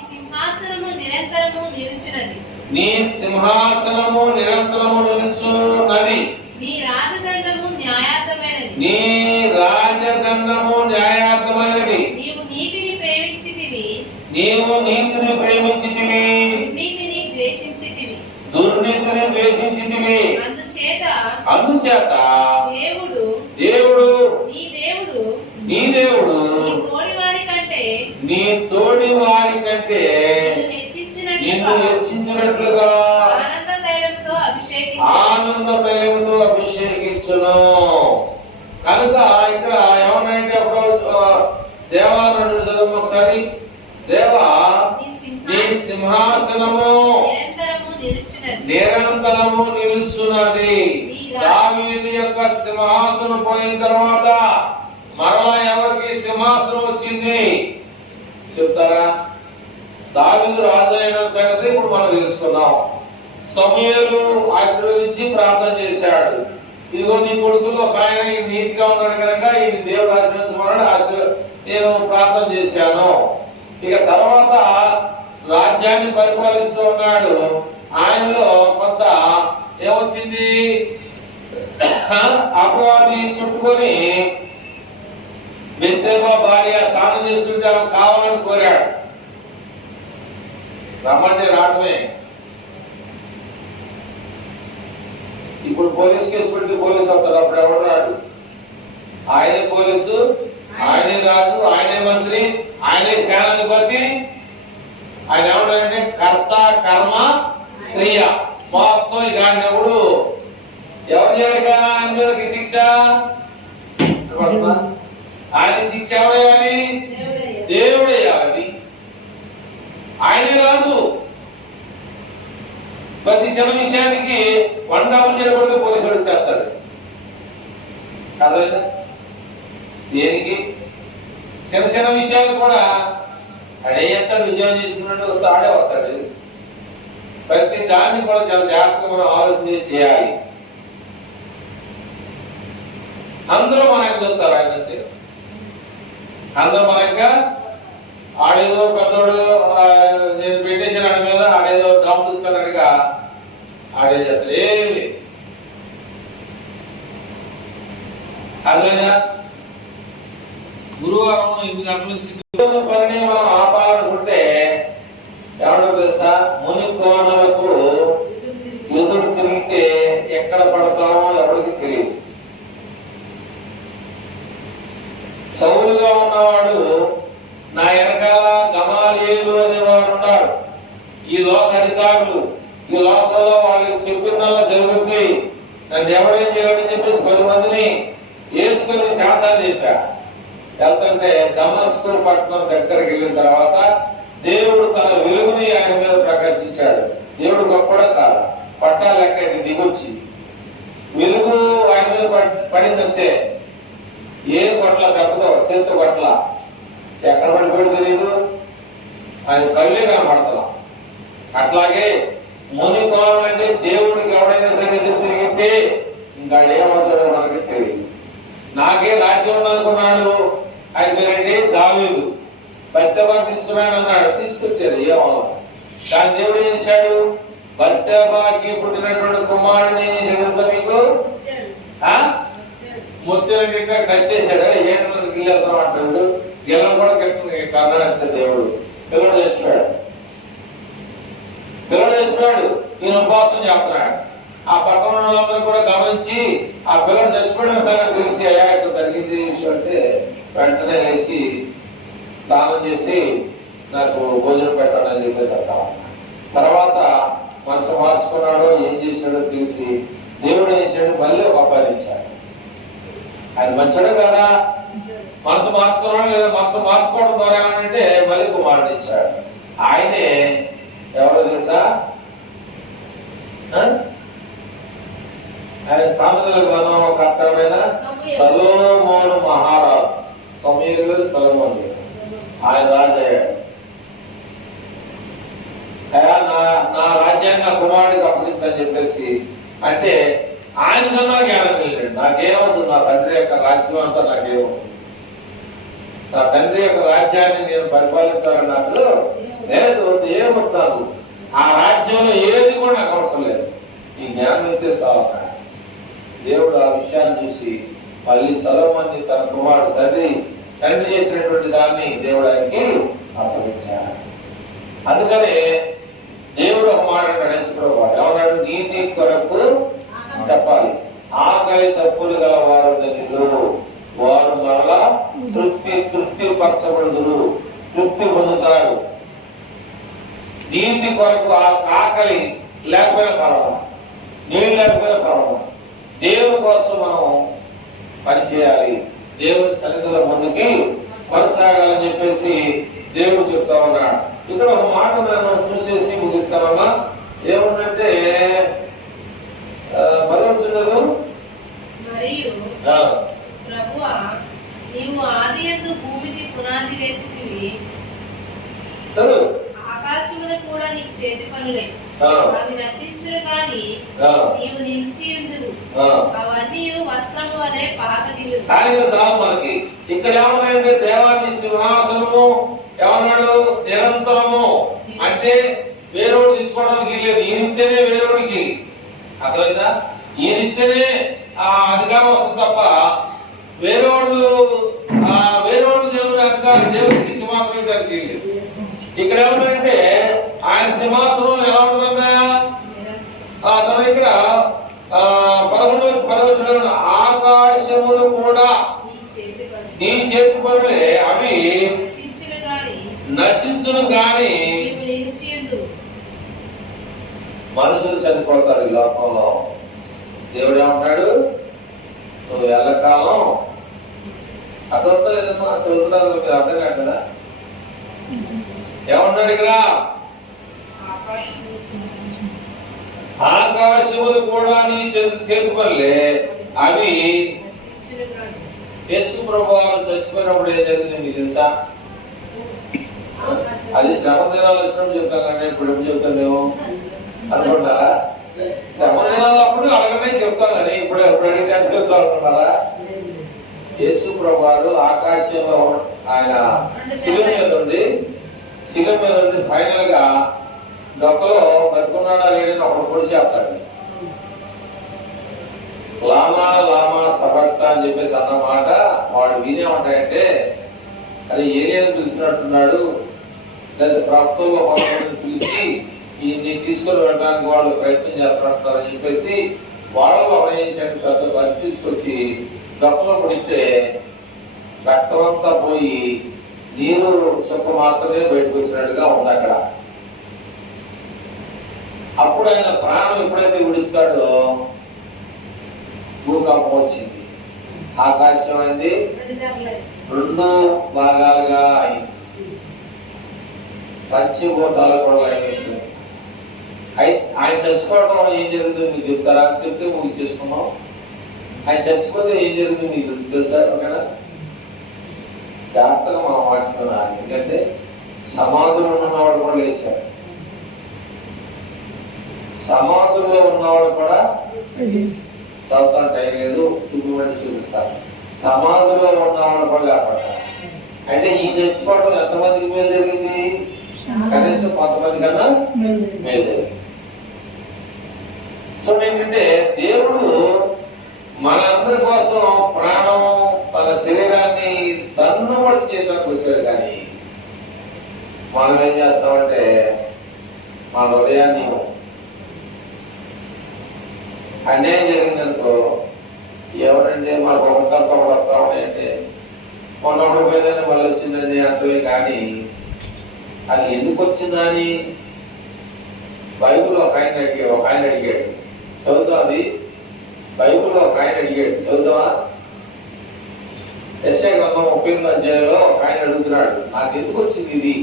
సింహాసనము నిరంతరము నిలుచున్నది, నీ రాజదండము న్యాయార్థమైనది, నీవు నీతిని ప్రేమించితివి, అందుచేత దేవుడు దేవుడు నీ దేవుడు నీ దేవుడు నీ తోడి వారి కంటే నీ తోడి వారి కంటే నిన్ను హెచ్చించినట్లుగా ఆనంద తైలముతో అభిషేకించును. కనుక ఇక్కడ ఏమన్నాయంటే దేవా రెండు చదువు ఒకసారి. దేవా నీ సింహాసనము నిరంతరము నిలుచున్నది. దావీదు యొక్క సింహాసనం పోయిన తర్వాత మరలా ఎవరికి సింహాసనం వచ్చింది చెప్తారా? దావీదు రాజు అయిన సంగతి ఇప్పుడు మనం తెలుసుకున్నాం. సమూయేలు ఆశీర్వదించి ప్రార్థన చేశాడు. ఇదిగో నీ కొడుకులు ఒక ఆయన నీతిగా ఉన్నాడు కనుక ఈయన దేవుడు ఆశీర్వదించమన్నాడు, నేను ప్రార్థన చేశాను. ఇక తర్వాత రాజ్యాన్ని పరిపాలిస్తూ ఉన్నాడు. ఆయనలో కొంత ఏమొచ్చింది, అపవాది చుట్టుకొని బెత్షెబా భార్య స్నానం చేస్తుంటే కావాలని కోరాడు. రమ్మంటే రావడమే. ఇప్పుడు పోలీస్ కేసు పెడితే పోలీసు అవుతారు, అప్పుడు ఎవరు రాడు. ఆయనే పోలీసు, ఆయనే రాజు, ఆయనే మంత్రి, ఆయనే సేనాధిపతి. ఆయన ఎవడంటే కర్త కర్మ క్రియ మొత్తం. ఇక ఎవడు ఎవరు చేయాలి కదా ఆయన మీదకి శిక్ష? ఆయన శిక్ష ఎవరు వేయాలి? దేవుడు వేయాలి. ఆయనే రాజు. ప్రతి చిన్న విషయానికి వండాలు చేయబడి పోలీసు వాడు చేస్తాడు. అర్థమైందా? దేనికి? చిన్న చిన్న విషయాలు కూడా అడే చేస్తాడు. ఉద్యోగం చేసుకున్నట్టు ఆడే వస్తాడు. ప్రతి దాన్ని కూడా చాలా జాగ్రత్తగా మనం ఆలోచన చేయాలి. అందరూ మనకి చూస్తారు ఆయన అంతే. అందరూ మనక ఆడేదో పెద్దోడు నేను పెట్టేసాను ఆడి మీద, ఆడేదో డాబు చూసుకున్నాడుగా ఆడే చేస్తాడు. ఏమి అదేనా? గురువారం 8 గంటల నుంచి పని మనం ఆపాలనుకుంటే ఎవడో తెలుసా, ముని కోణలకు ఎదురు తిరిగితే ఎక్కడ పడతామో ఎవరికి తెలియదు. సౌలుగా ఉన్నవాడు నా వెనకాల గమాలీయులు అనేవాడు ఉన్నారు. ఈ లోక అధికారులు, ఈ లోకంలో వాళ్ళకి చెప్పినల్లా జరుగుతుంది, నన్ను ఎవడేం చేయాలని చెప్పేసి 10 మందిని వేసుకొని చేతాలు చెప్పా. వెళ్తుంటే దమస్కు పట్టణం దగ్గరికి వెళ్ళిన తర్వాత దేవుడు తన వెలుగుని ఆయన మీద ప్రకాశించాడు. దేవుడు గొప్పడే కాదు, పట్టాలు లెక్క దిగొచ్చి వెలుగు ఆయన మీద పడిందంటే ఏ కొట్ల దెబ్బతో చేతితో కొట్ల ఎక్కడ పడిపోయి తెలియదు, ఆయన కళ్ళే కనపడతాం. అట్లాగే ముని కోణం అంటే దేవుడికి ఎవడైనా సరే తిరిగితే ఇంకా ఏమవుతాడో మనకి తెలియదు. నాకే రాజ్యం ఉందనుకున్నాడు ఆయన పేరండి దావీదు. బెత్షెబా తీసుకున్నాడు అన్నాడు, తీసుకొచ్చారు. ఏమన్నా కానీ దేవుడు ఏం చేశాడు? బెత్షెబాకి పుట్టినటువంటి కుమారుని మీకు ముత్తులు టచ్ చేశాడు. ఏడు గిల్లెళ్తాం అంటాడు. గిల్లలు కూడా కట్టింది కన్నాడు దేవుడు. పిల్లడు చచ్చిపోయాడు. ఈయన ఉపవాసం చేస్తున్నాడు. ఆ పక్కన వాళ్ళందరూ కూడా గమనించి ఆ పిల్లడు చచ్చిపోయిన సంగతి తెలిసి అయ్యా ఇక్కడ జరిగింది విషయం అంటే వెంటనే వేసి స్నానం చేసి నాకు భోజనం పెట్టాలని చెప్పేసి అంటాం. తర్వాత మనసు మార్చుకున్నాడో ఏం చేశాడో తెలిసి దేవుడు ఏం చేశాడు? మళ్ళీ అపహరించాడు. ఆయన మంచోడే కదా, మనసు మార్చుకున్నాడు. లేదా మనసు మార్చుకోవడం ద్వారా ఏమంటే మళ్ళీ కుమారుడు ఇచ్చాడు. ఆయనే ఎవరో తెలుసా? ఆయన సామెతల గ్రంథం ఒక అర్థమైన సొలొమోను మహారాజు. సమూయేలు సొలొమోను ఆయన రాజు అయ్యాడు. అయ్యా నా రాజ్యాన్ని నా కుమారుడికి అప్పగించని చెప్పేసి అంటే ఆయన కన్నా జ్ఞానం వెళ్ళాడు. నాకేమవుతుంది? నా తండ్రి యొక్క రాజ్యం అంతా నాకేమవుతుంది? నా తండ్రి యొక్క రాజ్యాన్ని నేను పరిపాలించాలని నాకు లేదు, ఏమవుతాను? ఆ రాజ్యంలో ఏది కూడా నాకు అవసరం లేదు, ఈ జ్ఞానం అయితే సాగుతాడు. దేవుడు ఆ విషయాన్ని చూసి మళ్ళీ సొలొమోనుని తన కుమారుడు తండ్రి చేసినటువంటి దాన్ని దేవుడు ఆయనకి అప్పగించాడు. అందుకనే దేవుడు ఒక మాట యేసుప్రభువు ఏమన్నాడు? నీతి కొరకు చెప్పాలి, ఆకలి తప్పులు గల వారు ధన్యులు, వారు మరలా తృప్తి పరచబడుదురు, తృప్తి పొందుతారు. నీతి కొరకు ఆకలి లేకపోయినా పర్వాలేదు, నీళ్ళు లేకపోయినా పర్వాలేదు, దేవుని కోసం మనం పనిచేయాలి, దేవుని సన్నిధిలో ముందుకి కొనసాగాలని చెప్పేసి దేవుడు చెప్తా ఉన్నాడు. ఇక్కడ ఒక మాట మనం చూసేసి ముగిస్తామమ్మా. ఏముందంటే భగవంతుడు మరియు ప్రభువా, నీవు ఆదియందు భూమికి పునాది వేసితివి, ఆకాశములు కూడా నీ చేతి పనులే, అవి నశించును గాని నీవు నిలిచి ఎందుకు, అవన్నీ వస్త్రము వలె పాతగిలు. మనకి ఇక్కడ ఏమన్నాయంటే దేవాది సింహాసనము ఏమన్నాడు, నిరంతరము. అంటే వేరేవాడు తీసుకోవడానికి లేదు, ఈయనిస్తేనే వేరేవాడికి అర్థమైందా, ఈయనిస్తేనే ఆ అధికారం వస్తుంది తప్ప వేరేవాడు దేవుడి అధికారం దేవుడికి సింహాసనం ఇవ్వడానికి లేదు. ఇక్కడ ఏమంటే ఆయన సింహాసనం ఎలా ఉంటుందా, తన ఇక్కడ 11 ఆకాశములు కూడా నీ చేతి పనులే, అవి నశించును గాని మనుషులు చనిపోతారు ఈ లోకంలో. దేవుడు ఏమంటాడు, నువ్వు ఎల్లకాలం అర్థంతో లేదమ్మా, చదువుతున్నారు మీరు అర్థం కాదు కదా. ఏమన్నాడు ఇక్కడ, ఆకాశములు కూడా నీ చేతి పనులే, అవి. యేసు ప్రభువు చచ్చిపోయినప్పుడు ఏం జరిగింది మీకు తెలుసా? అది శ్రమ దినాలు వచ్చినప్పుడు చెప్తాం కానీ ఇప్పుడు ఎప్పుడు చెప్తాం మేము అనుకుంటారా? శ్రమ దినాలు అప్పుడు అలాగనే చెప్తాం కానీ ఇప్పుడు ఎప్పుడు అడిగితే చెప్తాం అనుకుంటారా? యేసు ప్రభువు ఆకాశంలో ఆయన శిలువ మీద ఉండి ఫైనల్ గా డొక్కలో బతుకున్నాడా లేదని ఒకడు పొడిచేస్తాడు. లామా లామా సబక్త అని చెప్పేసి అన్నమాట వాడు వినేమంటాయంటే, అది ఏలియన్ పిలిచినట్టున్నాడు, లేదా ప్రభుత్వంలో కొంతమంది పిలిచి ఈయన్ని తీసుకొని వెళ్ళడానికి వాళ్ళు ప్రయత్నం చేస్తున్నట్టున్నారని చెప్పేసి వాళ్ళు అవయించాడు. పెద్ద తీసుకొచ్చి డొక్కలో పొడిస్తే రక్తం అంతా పోయి నీరు చుక్క మాత్రమే బయటకు వచ్చినట్టుగా ఉంది అక్కడ. అప్పుడు ఆయన ప్రాణం ఎప్పుడైతే విడుస్తాడో భూకంపం వచ్చింది, ఆకాశం అయింది 2 భాగాలుగా అయింది, పంచభూతాలు కూడా అయింది. ఆయన చచ్చిపోవడం ఏం జరుగుతుంది మీకు చెప్తారా? చెప్తే ముగించేసుకున్నాం. ఆయన చచ్చిపోతే ఏం జరుగుతుంది మీకు తెలుసా? ఓకేనా, జాగ్రత్తగా మా వాక్యం. ఎందుకంటే సమాధులు ఉన్నవాడు కూడా లేచాడు, సమాధుల్లో ఉన్నవాడు కూడా చదువుతాను టైం లేదు, చూపించమని చూపిస్తారు. సమాధిలో ఉన్నవాడు కూడా లేపడ్డారు. అంటే ఈ చచ్చిపోవడం ఎంతమందికి మేలు జరిగింది? కనీసం కొంతమంది కన్నా మేలు జరిగింది. సో ఏంటంటే దేవుడు మనందరి కోసం ప్రాణం తన శరీరాన్ని తన్నుబడి చేతకు వచ్చాడు. కానీ మనం ఏం చేస్తామంటే మన హృదయాన్ని అన్యాయం జరిగిందనుకో, ఎవరంటే మాకు ఒక సంకల్పం వస్తా ఉన్నాయంటే మొన్నప్పుడు పోయిందని మళ్ళీ వచ్చిందని అంటవే. కానీ అది ఎందుకు వచ్చిందని బైబుల్ ఒక ఆయన అడిగాడు, చదువుతాం. అది బైబుల్లో ఒక ఆయన అడిగాడు, చదువుతావా? యెషయా గ్రంథం 30వ అధ్యాయంలో ఒక ఆయన అడుగుతున్నాడు, నాకు ఎందుకు వచ్చింది ఇది,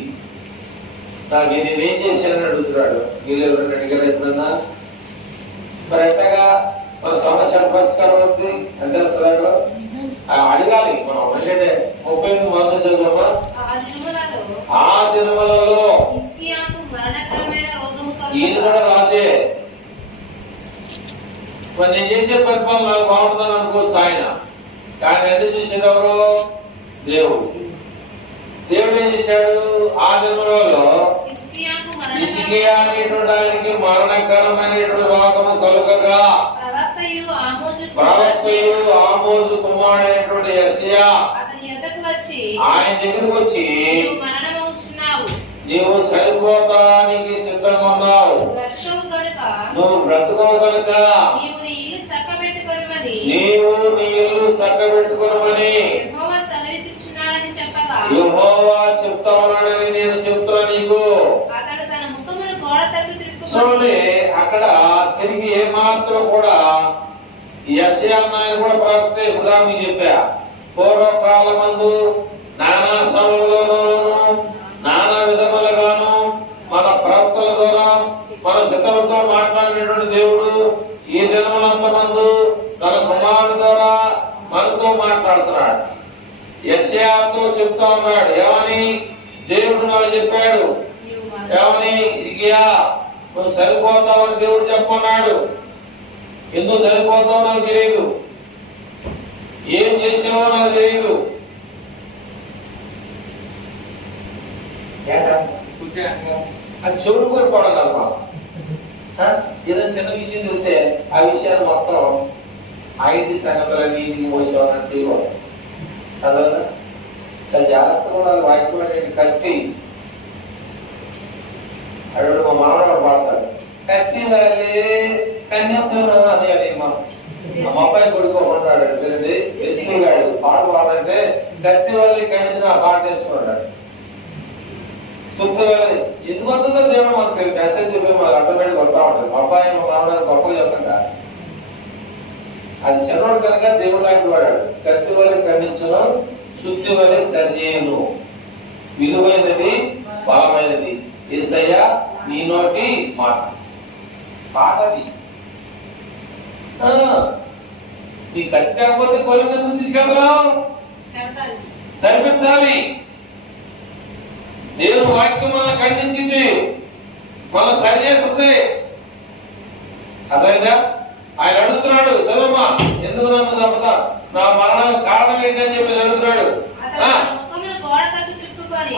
నాకు నేనేం చేశానని అడుగుతున్నాడు. మీరు ఎవరైనా అడిగారు ఎప్పుడన్నా? మరి ఎంతగా మన సమస్య పరిష్కారం అవుతుంది అంటే అసలు అడగాలి మనం. అంటే 30 మొదలు చదువుమా. ఆ దినములలో ఈయన కూడా రాజే, మరి నేను చేసే పరిపాలన నాకు బాగుంటుందని అనుకోవచ్చు ఆయన. కానీ ఎందుకు చూసేది ఎవరు? దేవుడు. దేవుడు ఏం చేశాడు? ఆ దినములలో హిజ్కియా అనేటువంటి ఆయనకి మరణకరమైనటువంటి రోగము కలుగగా ప్రవక్తయు ఆమోజు కుమారుడైనటువంటి యెషయా ఆయన దగ్గరకు వచ్చి, నీవు చనిపోతానికి సిద్ధంగా ఉన్నావు, నువ్వు బ్రతుకోవు కనుక నీవు నీ ఇల్లు చక్కబెట్టుకొనమని యెహోవా సెలవిస్తున్నాడని చెప్పగా యెహోవా చెప్తా ఉన్నాడని నేను చెప్తున్నా నీకు. అతడు తన ముఖమును గోడ తట్టు చూడండి, త్రిప్పుకొని అక్కడ తిరిగి ఏమాత్రం కూడా యెషయా నాయన కూడా ప్రవక్తే ఉదాహరణ చెప్పా. పూర్వకాలమందు నానా సమయంలోనూ నానా విధములుగాను మన ప్రవక్తల ద్వారా మన పితరులతో మాట్లాడినటువంటి దేవుడు ఈ దినములంత మందు తన కుమారుడు ద్వారా మనతో మాట్లాడుతున్నాడు. యెషయాతో చెప్తా ఉన్నాడు. ఏమని దేవుడు నాకు చెప్పాడు, ఏమని హిజ్కియా నువ్వు చనిపోతావని దేవుడు చెప్పన్నాడు. ఎందుకు చనిపోతావో నాకు తెలియదు, ఏం చేసావో నాకు తెలియదు. అది చెవులు కోరిపోవడం ఏదో చిన్న విషయం చెప్తే ఆ విషయాన్ని మొత్తం ఐటీ సంగతులన్నీ నీటికి పోసేవాళ్ళని చేయకూడదు. అదే జాగ్రత్తగా ఉండాలి. వాయిపోయేటి కత్తి అడు మా మామూలు పాడతాడు, కత్తి కన్యాకుమారి అదే అని మా అబ్బాయి కొడుకోమంటాడు. ఎస్పీ గాడు పాట పాడంటే కత్తి వాళ్ళని ఖండించిన ఆ పాట తెచ్చుకున్నాడు. ఎందుకు వస్తుందో దేవుడు మనకు మెసేజ్ చెప్పి మనకు అర్థమైంది కొడతా ఉంటుంది. మా అబ్బాయి మా మామూలు గొప్పగా చెప్తాం. అది చిన్నవాడు కనుక దేవుడు లాంటి వాడాడు. కత్తి వల్ల ఖండించను, శుద్ధి వల్ల సరిచేయను, విలువైనది బలమైనది యేసయ్యా నీ నోటి మాట. పాటది నీ కత్తి కాకపోతే కొలు ఎందుకు తీసుకెళ్తున్నావు? సరిపించాలి. దేవుడు వాక్యం మనం ఖండించింది, మనం సరి చేస్తుంది. అర్థమైందా? ఆయన అడుగుతున్నాడు, చదువమ్మా ఎందుకు నన్ను చంపుతా, నా మరణానికి కారణం ఏంటని చెప్పి అడుగుతున్నాడు.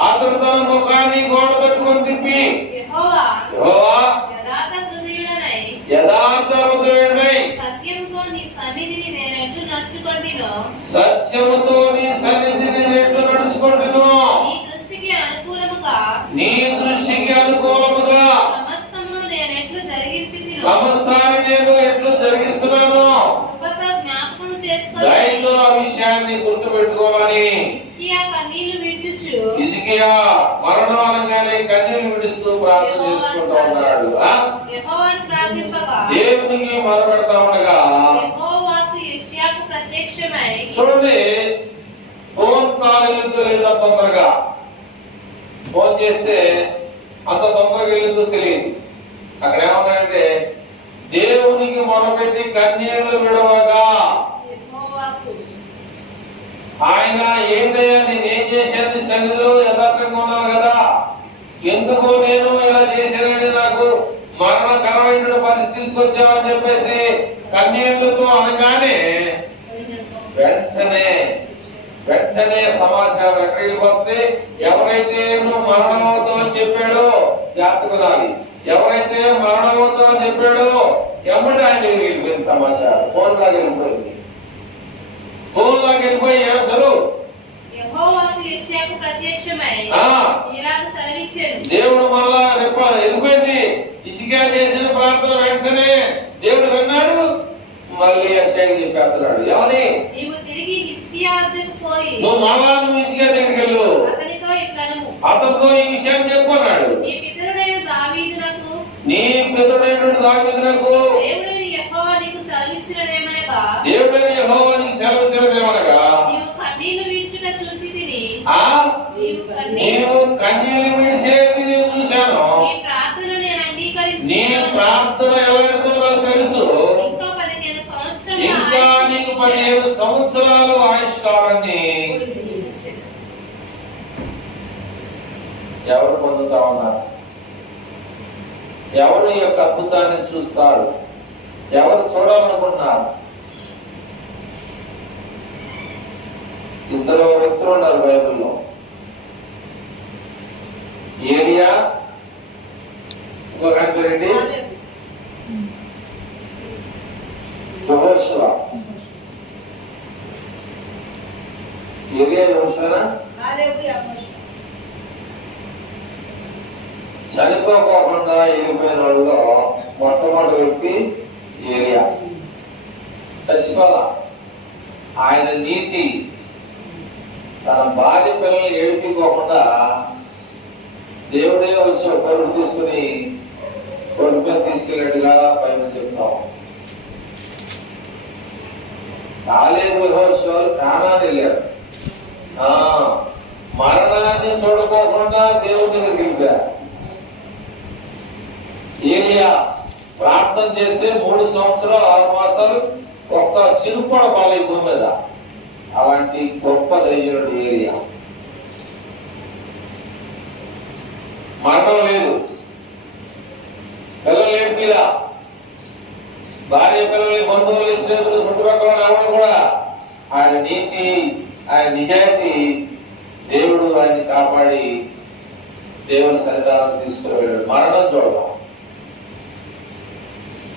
అతడు తన ముఖాన్ని గోడ తట్టుకొని తిప్పి యెహోవా యథార్థ హృదయుడై సత్యముతో నీ సన్నిధిని నేను ఎట్లు నడుచుకొంటినో నీ దృష్టికి అనుకూలముగా సమస్తమును నేను ఎట్లు జరిగించితినో సమస్తాన్ని నేను ఎట్లు జరిగిస్తున్నాను కృపతో జ్ఞాపకం చేసుకొని దయతో ఆ విషయాన్ని గుర్తుపెట్టుకోమని హిజ్కియా కన్నీళ్లు విడుచుచు హిజ్కియా మరణానంగానే కన్నీళ్లు విడుస్తూ ప్రార్థన చేసుకుంటూ ఉన్నాడు. యెహోవాను ప్రార్థింపగా దేవునికి మొరపెడతా ఉండగా యెహోవాకు యెషయాకు ప్రత్యక్షమై చూడండి, ఫోన్ కాల్ వెళ్ళిందో తొందరగా ఫోన్ చేస్తే అంత తొందరగా వెళ్ళిందో తెలియదు. అక్కడ ఏమన్నాయంటే దేవునికి మొరపెట్టి కన్నీళ్లు విడవగా యెహోవాకు ఆయన ఏంటయ్యా నేనేం చేశాను, సన్నిధిలో యథార్థంగా ఉన్నావు కదా, ఎందుకు నేను ఇలా చేశానని నాకు మరణకరమైన పరిస్థితి తీసుకొచ్చావని చెప్పేసి కన్నీళ్లతో అనగానే వెంటనే సమాచారం ఎక్కడ వెళ్ళిపోతే ఎవరైతే నువ్వు మరణం అవుతావని చెప్పాడో జాతకునాలి, ఎవరైతే మరణం అవుతావని చెప్పాడో ఎమ్మటి ఆయన వెళ్ళిపోయింది సమాచారం. ఫోన్ లాగా వెళ్ళిపోయింది. ఫోన్ లాగా వెళ్ళిపోయి చదువు యెహోవాకు యెషయాకు ప్రత్యక్షమై ఇలాగ సెలవిచ్చాను. దేవుడు మళ్ళా వెళ్ళిపోయింది. హిజ్కియా చేసిన ప్రార్థన వెంటనే దేవుడు విన్నాడు. మళ్ళీ యెషయాకు చెప్పేస్తున్నాడు, ఏమని నీవు తిరిగి హిజ్కియా వద్దకు పోయి నువ్వు మళ్ళా హిజ్కియా దగ్గరికి వెళ్ళు, అతనితో ఇట్లనము అతనితో ఈ విషయం చెప్పుకున్నాడు. నీ పితరుడైన దావీదునకు దేవుడైన యెహోవా నీకు సెలవిచ్చినదేమనగా నీవు కన్నీళ్లు విడుచుట చూచితిని, నీవు కన్నీళ్లు విడిచేది నేను చూశాను. నీ ప్రార్థన నేను అంగీకరించి నీ ప్రార్థన ఎవరితో నాకు తెలుసు. ఇంకా నీకు 15 సంవత్సరాలు ఆయుష్కాలాన్ని ఎవరు పొందుతా ఉన్నారు? ఎవరు ఈ యొక్క అద్భుతాన్ని చూస్తారు? ఎవరు చూడాలనుకుంటున్నారు? ఇద్దరు వ్యక్తులు ఉన్నారు బైబిల్లో. ఏలియా, ఇంకొక రెడ్డి, యెహోషువ. ఏలియా యెహోషువనా? చనిపోకుండా వెళ్ళిపోయిన వాళ్ళలో మొట్టమొదటి వ్యక్తి ఏలియా. చచ్చిపోలా. ఆయన నీతి తన భార్య పిల్లల్ని ఏడిపించుకోకుండా దేవుడే వచ్చి ఒక కొడుకు తీసుకుని కొడుకు తీసుకెళ్ళాడుగా పైన చెప్తాం. కాలేబు యెహోషువలు కానాన్ని వెళ్ళారు. మరణాన్ని చూడకోకుండా దేవుడిని గెలిపారు. ఏలియా ప్రార్థన చేస్తే 3 సంవత్సరాలు 6 మాసాలు ఒక్క చిరుపడ పాలై భూమి మీద. అలాంటి గొప్ప ధైర్యుడు ఏలియా. మరణం లేదు, పిల్లలు ఏడ్పిలా, భార్య పిల్లల్ని బంధువులు స్నేహితులు చుట్టుపక్కల ఎవరు కూడా ఆయన నీతి ఆయన నిజాయితీ దేవుడు ఆయన్ని కాపాడి దేవుని సన్నిధానం తీసుకుని వెళ్ళాడు. మరణం చూడడం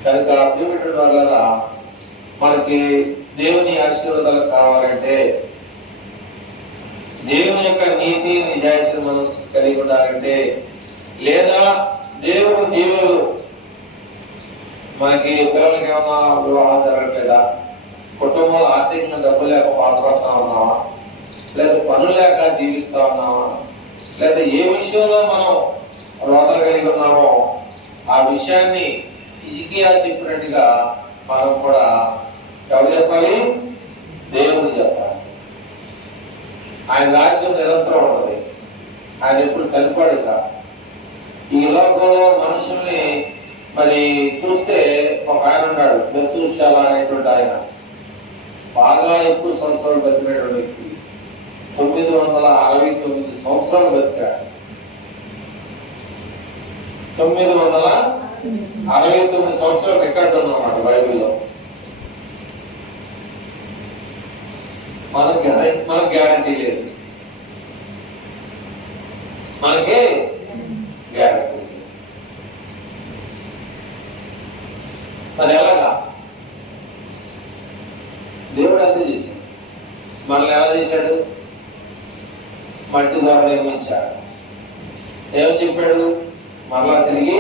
కనుక ప్రియమైన వల్ల మనకి దేవుని ఆశీర్వాదాలు కావాలంటే, దేవుని యొక్క నీతి నిజాయితీ మనం కలిగి ఉండాలంటే, లేదా దేవుడు దీవులు మనకి పిల్లలకి ఏమన్నా వివాహం జరగట్లేదా, కుటుంబంలో ఆర్థికంగా డబ్బు లేక బాధపడతా ఉన్నావా, లేదా పనులు లేక జీవిస్తా ఉన్నావా, లేదా ఏ విషయంలో మనం రోదన కలిగి ఉన్నామో ఆ విషయాన్ని హిజ్కియా చెప్పినట్టుగా మనం కూడా ఎవరు చెప్పాలి? దేవుడు చెప్పాలి. ఆయన రాజ్యం నిరంతరం ఉన్నది, ఆయన ఎప్పుడు సరిపడక. ఈ లోకంలో మనుషుల్ని మరి చూస్తే ఒక ఆయన ఉన్నాడు, మెతూషెల అనేటువంటి ఆయన, బాగా ఎక్కువ సంవత్సరాలు బతికినటువంటి వ్యక్తి. 969 సంవత్సరాలు బతికాడు. 969 సంవత్సరాలు రికార్డు ఉందన్నమాట బైబిల్లో. మనకు గ్యారంటీ లేదు, మనకి గ్యారంటీ. మరి ఎలాగా? దేవుడు అంతే చేశాడు. మనల్ని ఎలా చేశాడు? మట్టి ద్వారా నిర్మించాడు. ఏమని చెప్పాడు? మరలా తిరిగి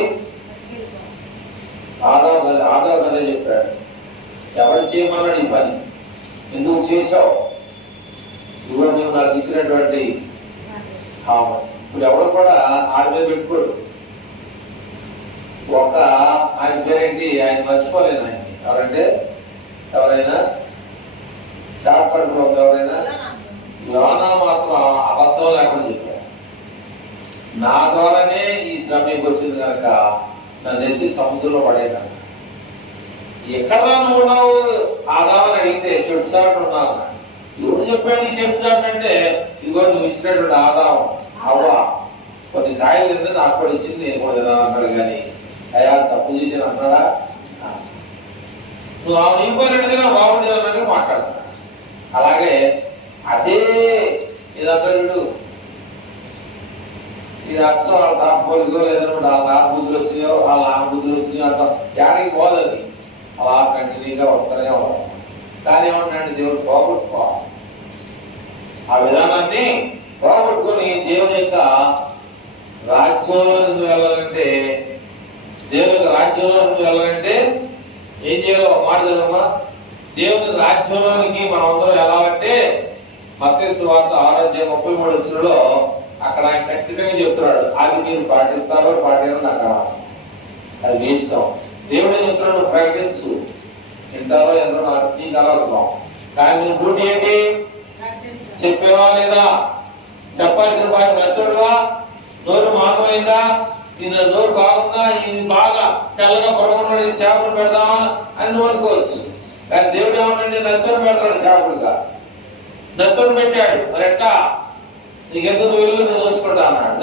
ఆదా కదే చెప్పాడు. ఎవరు చేయమన్నాడు ఈ పని? ఎందుకు చేశావు? ఇవ్వ నువ్వు నాకు ఇచ్చినటువంటి ఇప్పుడు ఎవరు కూడా ఆడి మీద పెట్టుకోడు. ఒక ఆయన పేరేంటి, ఆయన మర్చిపోలేను. ఆయన ఎవరంటే ఎవరైనా చాపడుకో, ఎవరైనా యోనా మాత్రం అబద్ధం లేకుండా చెప్పాడు. నా ద్వారానే ఈ శ్రమకి వచ్చింది కనుక నన్ను ఎత్తి సముద్రంలో పడేదాన్ని. ఎక్కడ ఉన్నావు ఆదామని అడిగితే చెట్టు చాటు ఉన్నాను. ఎవరు చెప్పాడు ఈ చెట్టు చాటు అంటే? ఇదిగో నువ్వు ఇచ్చినటువంటి ఆదాం అవ్వ కొన్ని కాయలు తింటే నాకు కూడా ఇచ్చింది, నేను కూడా తిన్నాను అన్నాడు. కానీ అయ్యా తప్పు చేసి అన్నాడా? నువ్వు ఆమె ఇంకోనట్టుగా బాగుండేది అన్నట్టుగా మాట్లాడుతున్నాడు. అలాగే అదే ఇది అన్నాడు, ఇది అచ్చం వాళ్ళ తాపోలికో లేదంటే వాళ్ళ నాన్న బుద్ధులు వచ్చినాయో వాళ్ళ నాన్న బుద్ధులు వచ్చినాయో అంత ఏడాకి పోదని అలా కంటిన్యూగా వస్తూనే ఉంటాం. కానీ ఏమంటాడు? దేవుడు పోగొట్టుకోవాలి. ఆ విధానాన్ని పోగొట్టుకొని దేవుని యొక్క రాజ్యంలో నువ్వు వెళ్ళాలంటే, దేవుని యొక్క రాజ్యంలో నువ్వు వెళ్ళాలంటే ఏం చేయాలో ఒక మాట చదవమ్మా. దేవుని రాజ్యంలోనికి మనం అందరం వెళ్ళాలంటే మత్తయి సువార్త 6:33 అక్కడ ఆయన ఖచ్చితంగా చెప్తున్నాడు. అది మీరు పాటిస్తారో పాటిస్తారో నాకు కావాలి, అది మీ ఇష్టం. దేవుడు చెప్తున్నాడు, ప్రకటించు, వింటారో ఎంతో నాకు నీకు అనవసరం. కానీ నువ్వు డ్యూటీ ఏంటి? చెప్పేవా లేదా? చెప్పాల్సిన బాగా నచ్చుడుగా? నోరు మానమైందా? దీని నోరు బాగుందా? ఇది బాగా తెల్లగా పడుకున్నాడు, ఇది చేపలు పెడదామా అని నువ్వు అనుకోవచ్చు. కానీ దేవుడు ఏమన్నాడు? నత్తను పెడతాడు చేపలుగా. నత్తను పెట్టాడు. మరి ఎట్లా? నీకెందుకు వీళ్ళు నేను చూసుకుంటా అన్నాడు.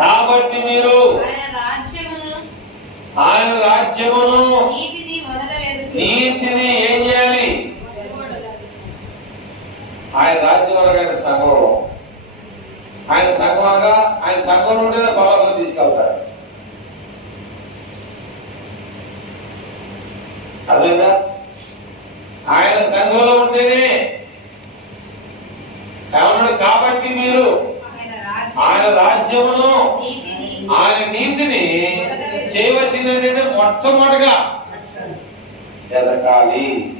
కాబట్టి మీరు ఆయన రాజ్యమును నీతిని ఏం చేయాలి? ఆయన రాజ్యం అనగా ఆయన సంఘం. ఆయన సంఘం అనగా ఆయన సంఘం నుండి పరలోకం తీసుకెళ్తాడు. అర్థమైందా? ఆయన సంఘంలో ఉంటేనే ఏమన్నాడు? కాబట్టి మీరు ఆయన రాజ్యమును ఆయన నీతిని చేయవలసింది ఏంటంటే మొట్టమొదటిగా ఎదగాలి.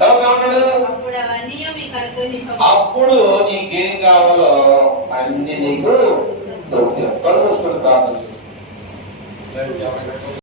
తర్వాత ఏమన్నాడు? అప్పుడు అవన్నీ మీకు అనుగ్రహింపబడును. అప్పుడు నీకేం కావాలో అన్ని నీకు దొరుకుతాయి. కళ్ళు మూసుకొని ప్రార్థన చేస్తాం.